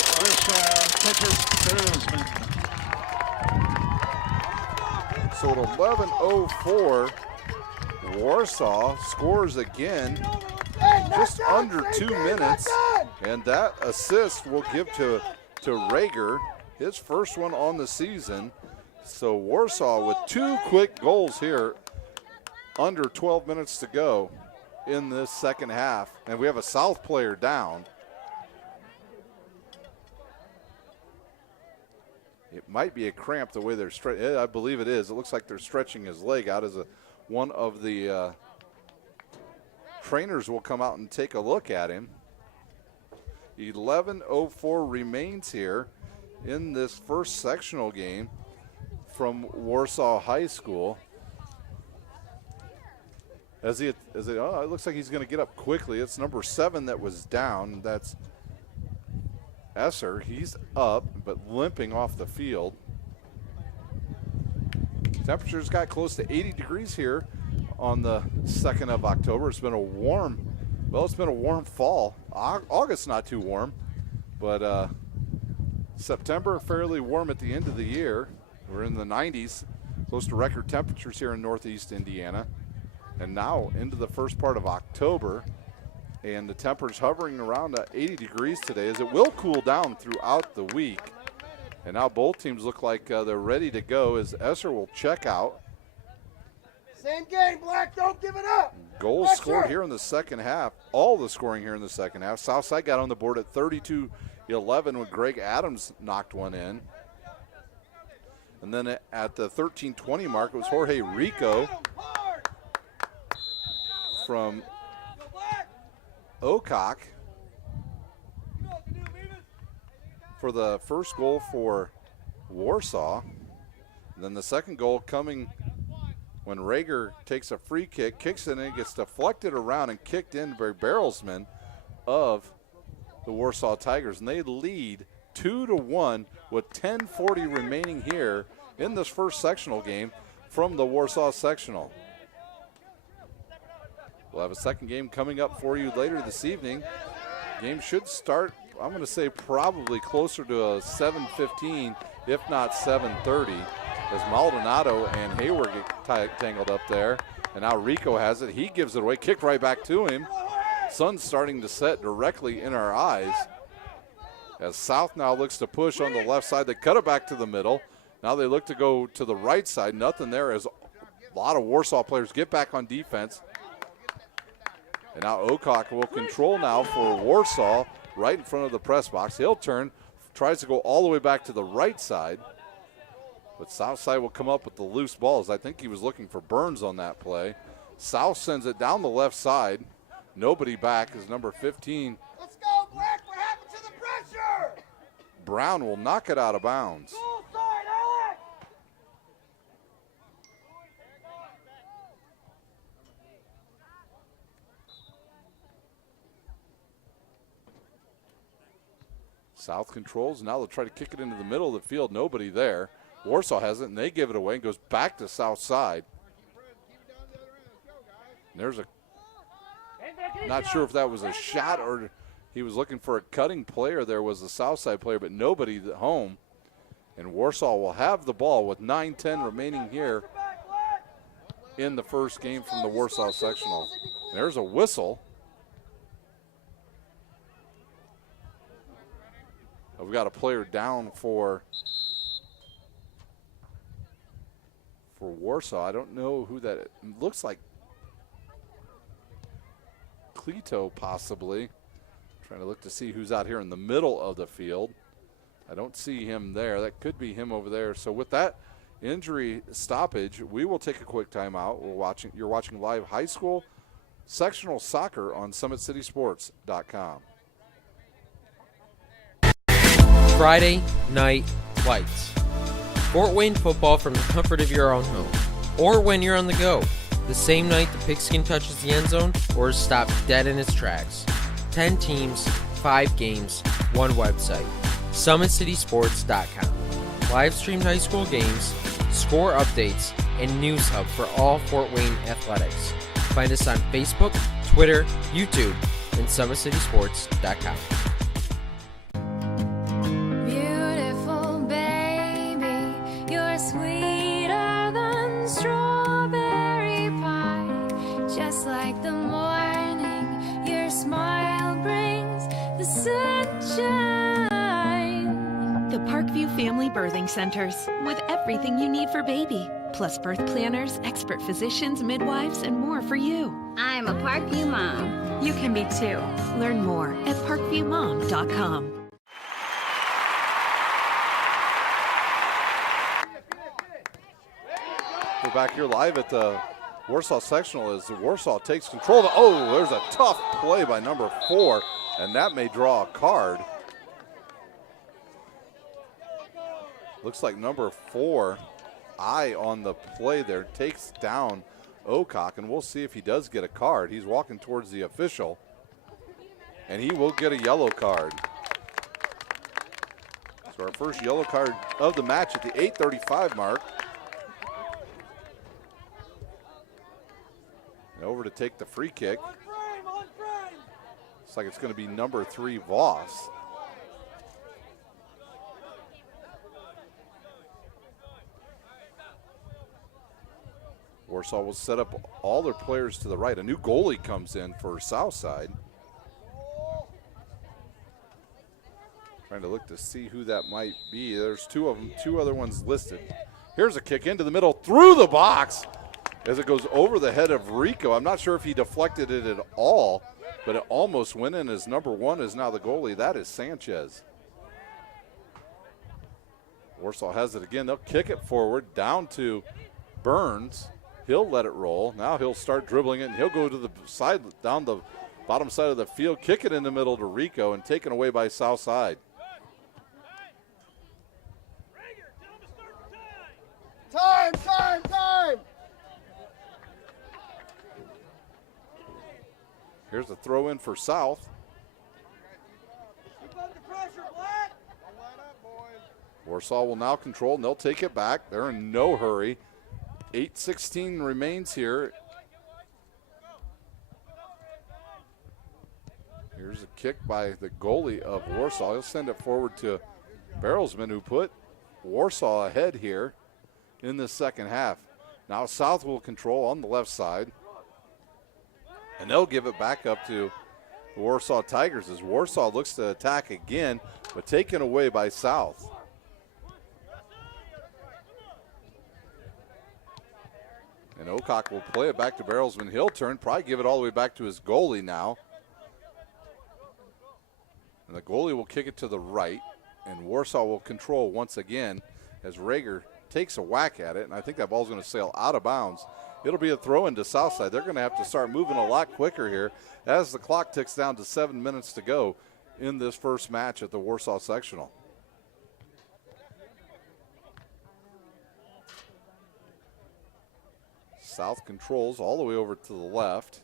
So at 11:04, Warsaw scores again, just under 2 minutes, and that assist will give to Rager, his first one on the season. So Warsaw with 2 quick goals here, under 12 minutes to go in this second half. And we have a South player down. It might be a cramp the way they're stretching. I believe it is. It looks like they're stretching his leg out as one of the trainers will come out and take a look at him. 11:04 remains here in this first sectional game from Warsaw High School. It looks like he's going to get up quickly. It's number 7 that was down. That's Esser. He's up, but limping off the field. Temperatures got close to 80 degrees here on the 2nd of October. It's been a warm fall. August not too warm, but September fairly warm at the end of the year. We're in the 90s, close to record temperatures here in Northeast Indiana. And now into the first part of October, and the temperature's hovering around 80 degrees today, as it will cool down throughout the week. And now both teams look like they're ready to go, as Esser will check out. Same game, Black, don't give it up. Goals scored here in the second half. All the scoring here in the second half. Southside got on the board at 32-11 when Greg Adams knocked one in. And then at the 13:20 mark, it was Jorge Rico from Ocock for the first goal for Warsaw. And then the second goal coming when Rager takes a free kick, kicks it in, and gets deflected around and kicked in by Barrelsman of the Warsaw Tigers. And they lead 2-1 with 10:40 remaining here in this first sectional game from the Warsaw Sectional. We'll have a second game coming up for you later this evening. Game should start, I'm going to say, probably closer to a 7:15, if not 7:30, as Maldonado and Hayward get tangled up there. And now Rico has it. He gives it away. Kicked right back to him. Sun's starting to set directly in our eyes, as South now looks to push on the left side. They cut it back to the middle. Now they look to go to the right side. Nothing there, as a lot of Warsaw players get back on defense. And now Ocock will control now for Warsaw right in front of the press box. He'll turn, tries to go all the way back to the right side. But Southside will come up with the loose balls. I think he was looking for Burns on that play. South sends it down the left side. Nobody back is number 15. Let's go, Black. What happened to the pressure? Brown will knock it out of bounds. Goal side, Alex. South controls. Now they'll try to kick it into the middle of the field. Nobody there. Warsaw has it, and they give it away and goes back to South side. And there's not sure if that was a shot or he was looking for a cutting play, or there was a Southside player, but nobody at home. And Warsaw will have the ball with 9:10 remaining here in the first game from the Warsaw Sectional. And there's a whistle. We've got a player down for Warsaw. I don't know who that is. It looks like Cleto, possibly. Trying to look to see who's out here in the middle of the field. I don't see him there. That could be him over there. So with that injury stoppage, we will take a quick timeout. You're watching live high school sectional soccer on SummitCitySports.com. Friday Night Lights. Fort Wayne football from the comfort of your own home, or when you're on the go, the same night the pigskin touches the end zone or is stopped dead in its tracks. 10 teams, 5 games, 1 website. SummitCitySports.com. Live streamed high school games, score updates, and news hub for all Fort Wayne athletics. Find us on Facebook, Twitter, YouTube, and SummitCitySports.com. Beautiful baby, you're sweeter than strawberry pie. Just like the morning, your smile brings the sunshine. The Parkview Family Birthing Centers, with everything you need for baby, plus birth planners, expert physicians, midwives, and more for you. I'm a Parkview mom. You can be too. Learn more at parkviewmom.com. We're back here live at the Warsaw Sectional as Warsaw takes control. There's a tough play by number 4, and that may draw a card. Looks like number 4, eye on the play there, takes down Ocock, and we'll see if he does get a card. He's walking towards the official, and he will get a yellow card. So our first yellow card of the match at the 8:35 mark. And over to take the free kick. Looks like it's going to be number 3, Voss. Warsaw will set up all their players to the right. A new goalie comes in for Southside. Trying to look to see who that might be. There's 2 of them, 2 other ones listed. Here's a kick into the middle, through the box as it goes over the head of Rico. I'm not sure if he deflected it at all, but it almost went in as number 1 is now the goalie. That is Sanchez. Warsaw has it again. They'll kick it forward down to Burns. He'll let it roll. Now he'll start dribbling it, and he'll go to the side, down the bottom side of the field, kick it in the middle to Rico, and taken away by Southside. Time! Here's a throw in for South. Keep up the pressure, Black. Warsaw will now control, and they'll take it back. They're in no hurry. 8:16 remains here. Here's a kick by the goalie of Warsaw. He'll send it forward to Barrelsman, who put Warsaw ahead here in the second half. Now South will control on the left side, and they'll give it back up to the Warsaw Tigers as Warsaw looks to attack again, but taken away by South. And Ocock will play it back to Barrelsman. He'll turn, probably give it all the way back to his goalie now. And the goalie will kick it to the right, and Warsaw will control once again as Rager takes a whack at it, and I think that ball's going to sail out of bounds. It'll be a throw into Southside. They're going to have to start moving a lot quicker here as the clock ticks down to 7 minutes to go in this first match at the Warsaw Sectional. South controls all the way over to the left.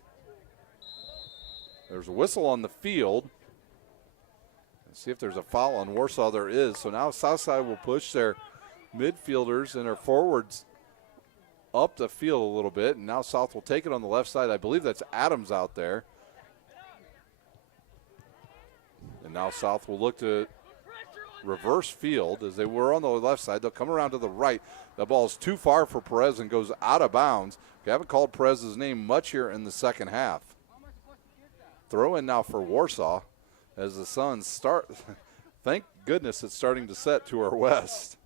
There's a whistle on the field. Let's see if there's a foul on Warsaw. There is. So now Southside will push their midfielders and their forwards up the field a little bit. And now South will take it on the left side. I believe that's Adams out there. And now South will look to reverse field as they were on the left side. They'll come around to the right. The ball is too far for Perez and goes out of bounds. We haven't called Perez's name much here in the second half. Throw in now for Warsaw as the sun start. Thank goodness it's starting to set to our west.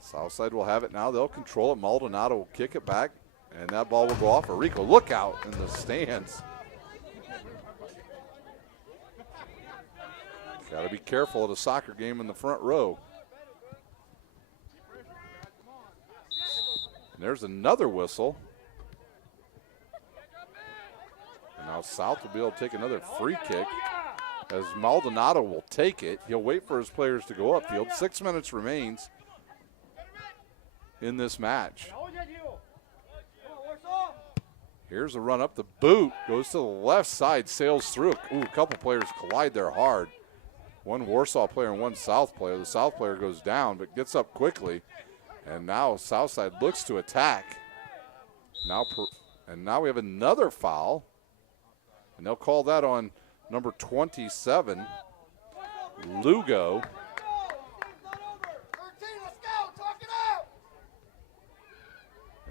Southside will have it now. They'll control it. Maldonado will kick it back, and that ball will go off. Rico, look out in the stands. Got to be careful at a soccer game in the front row. And there's another whistle. And now South will be able to take another free kick as Maldonado will take it. He'll wait for his players to go upfield. 6 minutes remains in this match. Here's a run up. The boot goes to the left side, sails through. Ooh, a couple players collide there hard. One Warsaw player and one South player. The South player goes down but gets up quickly. And now Southside looks to attack. Now we have another foul. And they'll call that on number 27, Lugo.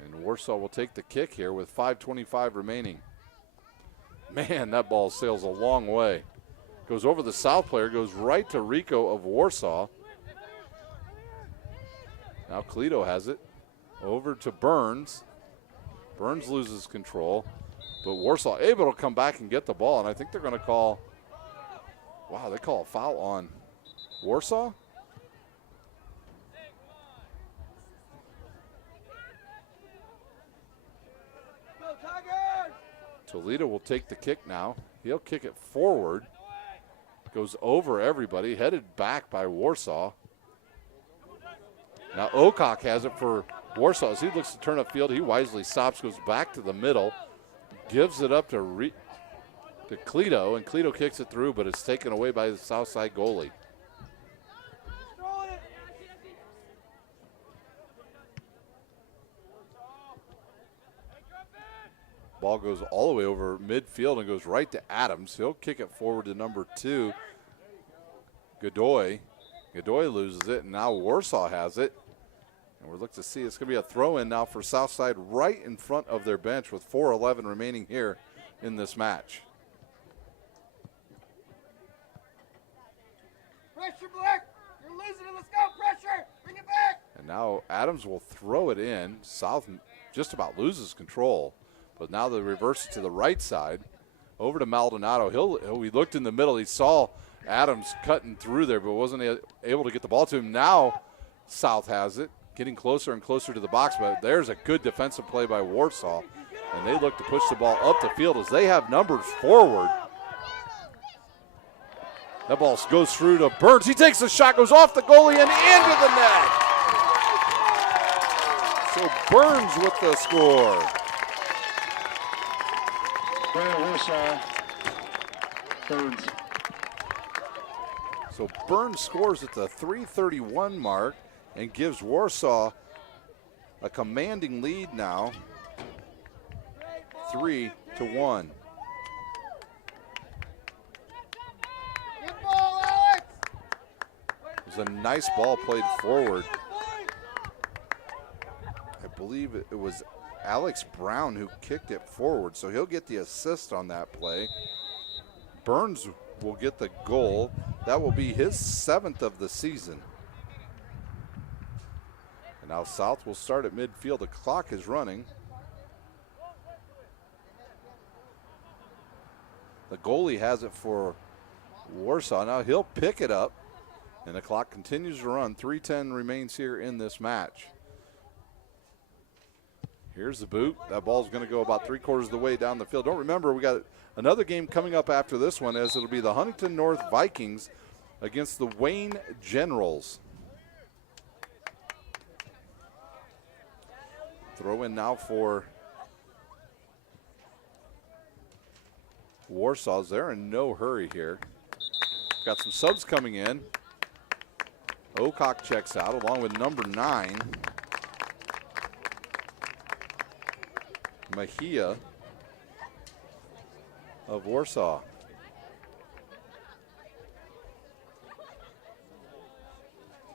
And Warsaw will take the kick here with 5:25 remaining. Man, that ball sails a long way. Goes over the South player, goes right to Rico of Warsaw. Now Cleto has it. Over to Burns. Burns loses control. But Warsaw able to come back and get the ball. And I think they're going to call, wow, they call a foul on Warsaw? Toledo will take the kick now. He'll kick it forward. Goes over everybody, headed back by Warsaw. Now Ocock has it for Warsaw. As he looks to turn upfield, he wisely stops, goes back to the middle, gives it up to Cleto, and Cleto kicks it through, but it's taken away by the Southside goalie. ball goes all the way over midfield and goes right to Adams. He'll kick it forward to number 2, Godoy. Godoy loses it, and now Warsaw has it. And we're looking to see, it's going to be a throw-in now for Southside right in front of their bench with 4:11 remaining here in this match. Pressure, Black. You're losing it. Let's go. Pressure. Bring it back. And now Adams will throw it in. South just about loses control, but now they reverse it to the right side. Over to Maldonado. He looked in the middle. He saw Adams cutting through there, but wasn't able to get the ball to him. Now South has it, getting closer and closer to the box, but there's a good defensive play by Warsaw, and they look to push the ball up the field as they have numbers forward. That ball goes through to Burns. He takes the shot, goes off the goalie and into the net. So Burns with the score. Warsaw. Burns. So Burns scores at the 3:31 mark and gives Warsaw a commanding lead now, 3-1. It was a nice ball played forward. I believe it was Alex Brown who kicked it forward, so he'll get the assist on that play. Burns will get the goal. That will be his 7th of the season. And now South will start at midfield. The clock is running. The goalie has it for Warsaw. Now he'll pick it up, and the clock continues to run. 3:10 remains here in this match. Here's the boot. That ball's going to go about 3/4 of the way down the field. Don't remember, we got another game coming up after this one, as it'll be the Huntington North Vikings against the Wayne Generals. Throw in now for Warsaw's. They're in no hurry here. Got some subs coming in. Ocock checks out along with number 9. Mejia of Warsaw.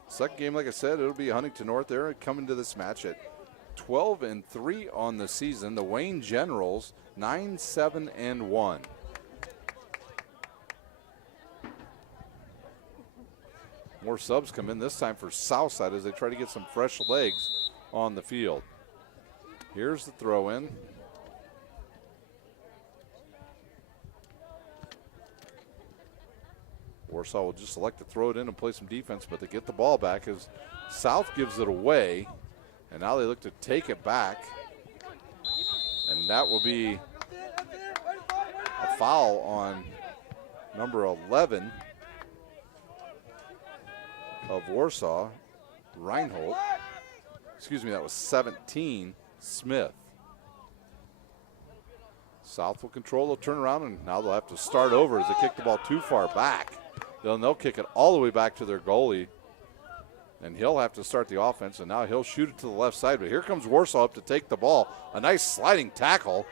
Second game, like I said, it'll be Huntington North. They're coming to this match at 12-3 on the season. The Wayne Generals 9-7-1. More subs come in this time for Southside as they try to get some fresh legs on the field. Here's the throw in. Warsaw will just select to throw it in and play some defense, but they get the ball back as South gives it away. And now they look to take it back. And that will be a foul on number 11 of Warsaw, Reinhold. Excuse me, that was 17, Smith. South will control, they'll turn around, and now they'll have to start over as they kick the ball too far back. They'll kick it all the way back to their goalie, and he'll have to start the offense, and now he'll shoot it to the left side. But here comes Warsaw up to take the ball. A nice sliding tackle.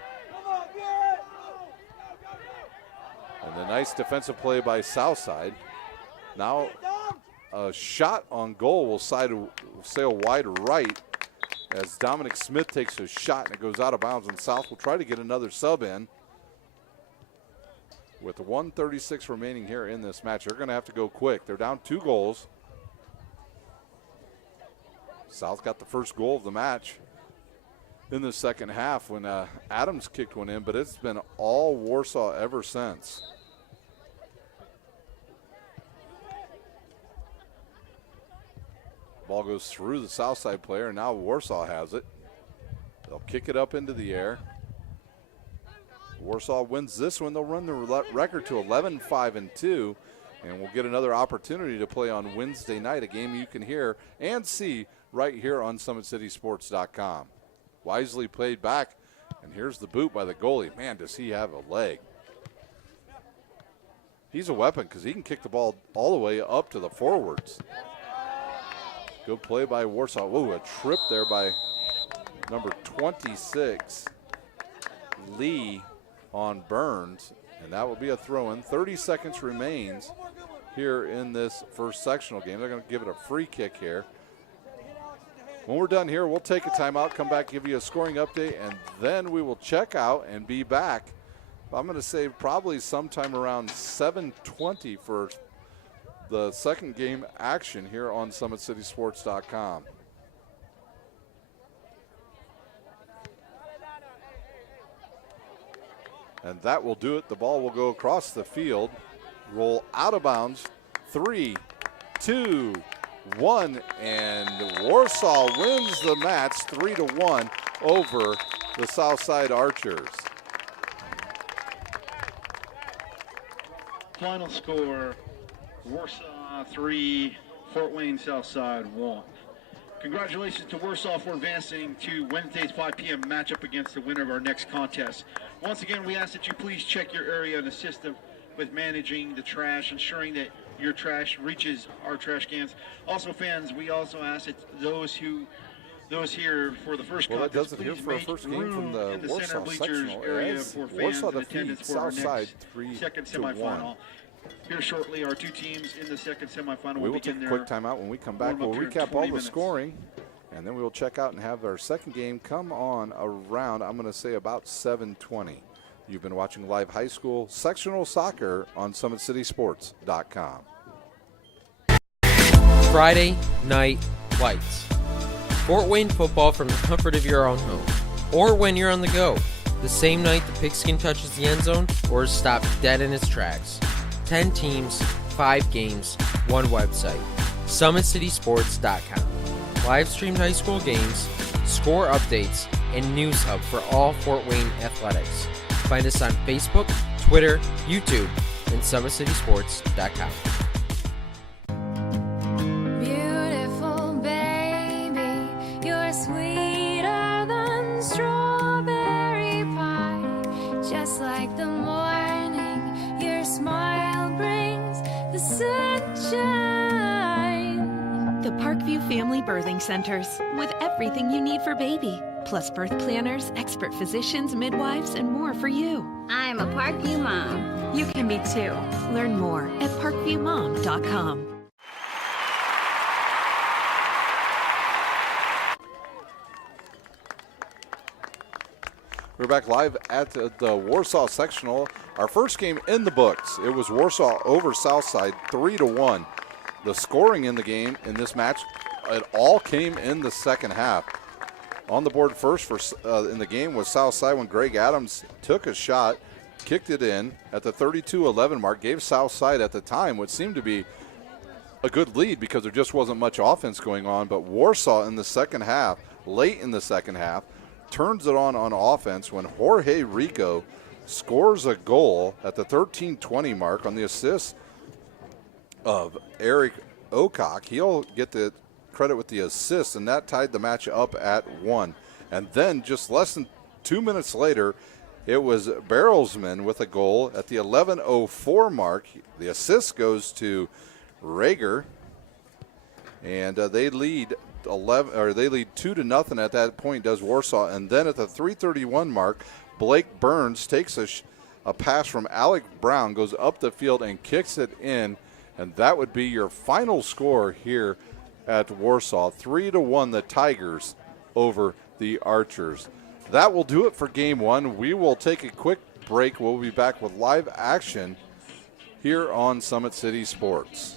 And a nice defensive play by Southside. Now a shot on goal will sail wide right as Dominic Smith takes a shot and it goes out of bounds, and South will try to get another sub in. With 1:36 remaining here in this match, they're going to have to go quick. They're down 2 goals. South got the first goal of the match in the second half when Adams kicked one in, but it's been all Warsaw ever since. Ball goes through the Southside player, and now Warsaw has it. They'll kick it up into the air. Warsaw wins this one. They'll run the record to 11-5-2, and we'll get another opportunity to play on Wednesday night, a game you can hear and see right here on SummitCitySports.com. Wisely played back, and here's the boot by the goalie. Man, does he have a leg. He's a weapon because he can kick the ball all the way up to the forwards. Good play by Warsaw. Whoa, a trip there by number 26, Lee on Burns, and that will be a throw-in. 30 seconds remains here in this first sectional game. They're going to give it a free kick here. When we're done here, we'll take a timeout, come back, give you a scoring update, and then we will check out and be back. I'm going to say probably sometime around 7:20 for the second game action here on SummitCitySports.com. And that will do it. The ball will go across the field, roll out of bounds. 3, 2, 1, and Warsaw wins the match 3-1 over the Southside Archers. Final score, Warsaw 3, Fort Wayne Southside 1. Congratulations to Warsaw for advancing to Wednesday's 5 p.m. matchup against the winner of our next contest. Once again, we ask that you please check your area and assist them with managing the trash, ensuring that your trash reaches our trash cans. Also, fans, we also ask that those here for the first contest, that does it here please for our make first game from room the in the Warsaw center bleachers sectional. area As for fans Warsaw in attendance defeats for our Southside next second 3-1. semifinal. Here shortly, our two teams in the second semifinal We will will take begin a their quick timeout. When we come back, we'll warm-up here in recap all 20 the minutes. scoring, and then we will check out and have our second game come on around, I'm going to say, about 7:20. You've been watching live high school sectional soccer on SummitCitySports.com. Friday Night Lights. Fort Wayne football from the comfort of your own home, or when you're on the go. The same night the pigskin touches the end zone or is stopped dead in its tracks. 10 teams, 5 games, 1 website. SummitCitySports.com. Live streamed high school games, score updates, and news hub for all Fort Wayne athletics. Find us on Facebook, Twitter, YouTube, and SummitCitySports.com. Beautiful baby, you're sweeter than strawberry pie. Just like the morning, your smile brings the sunshine. The Parkview Family Birthing Centers, with everything you need for baby, plus birth planners, expert physicians, midwives, and more for you. I'm a Parkview mom. You can be too. Learn more at parkviewmom.com. We're back live at the Warsaw sectional. Our first game in the books. It was Warsaw over Southside 3-1. The scoring in the game in this match, it all came in the second half. On the board first for in the game was Southside when Greg Adams took a shot, kicked it in at the 32-11 mark, gave Southside at the time what seemed to be a good lead because there just wasn't much offense going on. But Warsaw in the second half, late in the second half, turns it on offense when Jorge Rico scores a goal at the 13-20 mark on the assist of Eric Ocock. He'll get the credit with the assist, and that tied the match up at 1. And then just less than 2 minutes later, it was Barrelsman with a goal at the 11:04 mark. The assist goes to Rager, and they lead 2-0 at that point, does Warsaw. And then at the 3:31 mark, Blake Burns takes a pass from Alec Brown, goes up the field and kicks it in, and that would be your final score here at Warsaw. 3-1 the Tigers over the Archers. That will do it for game one. We will take a quick break. We'll be back with live action here on Summit City Sports.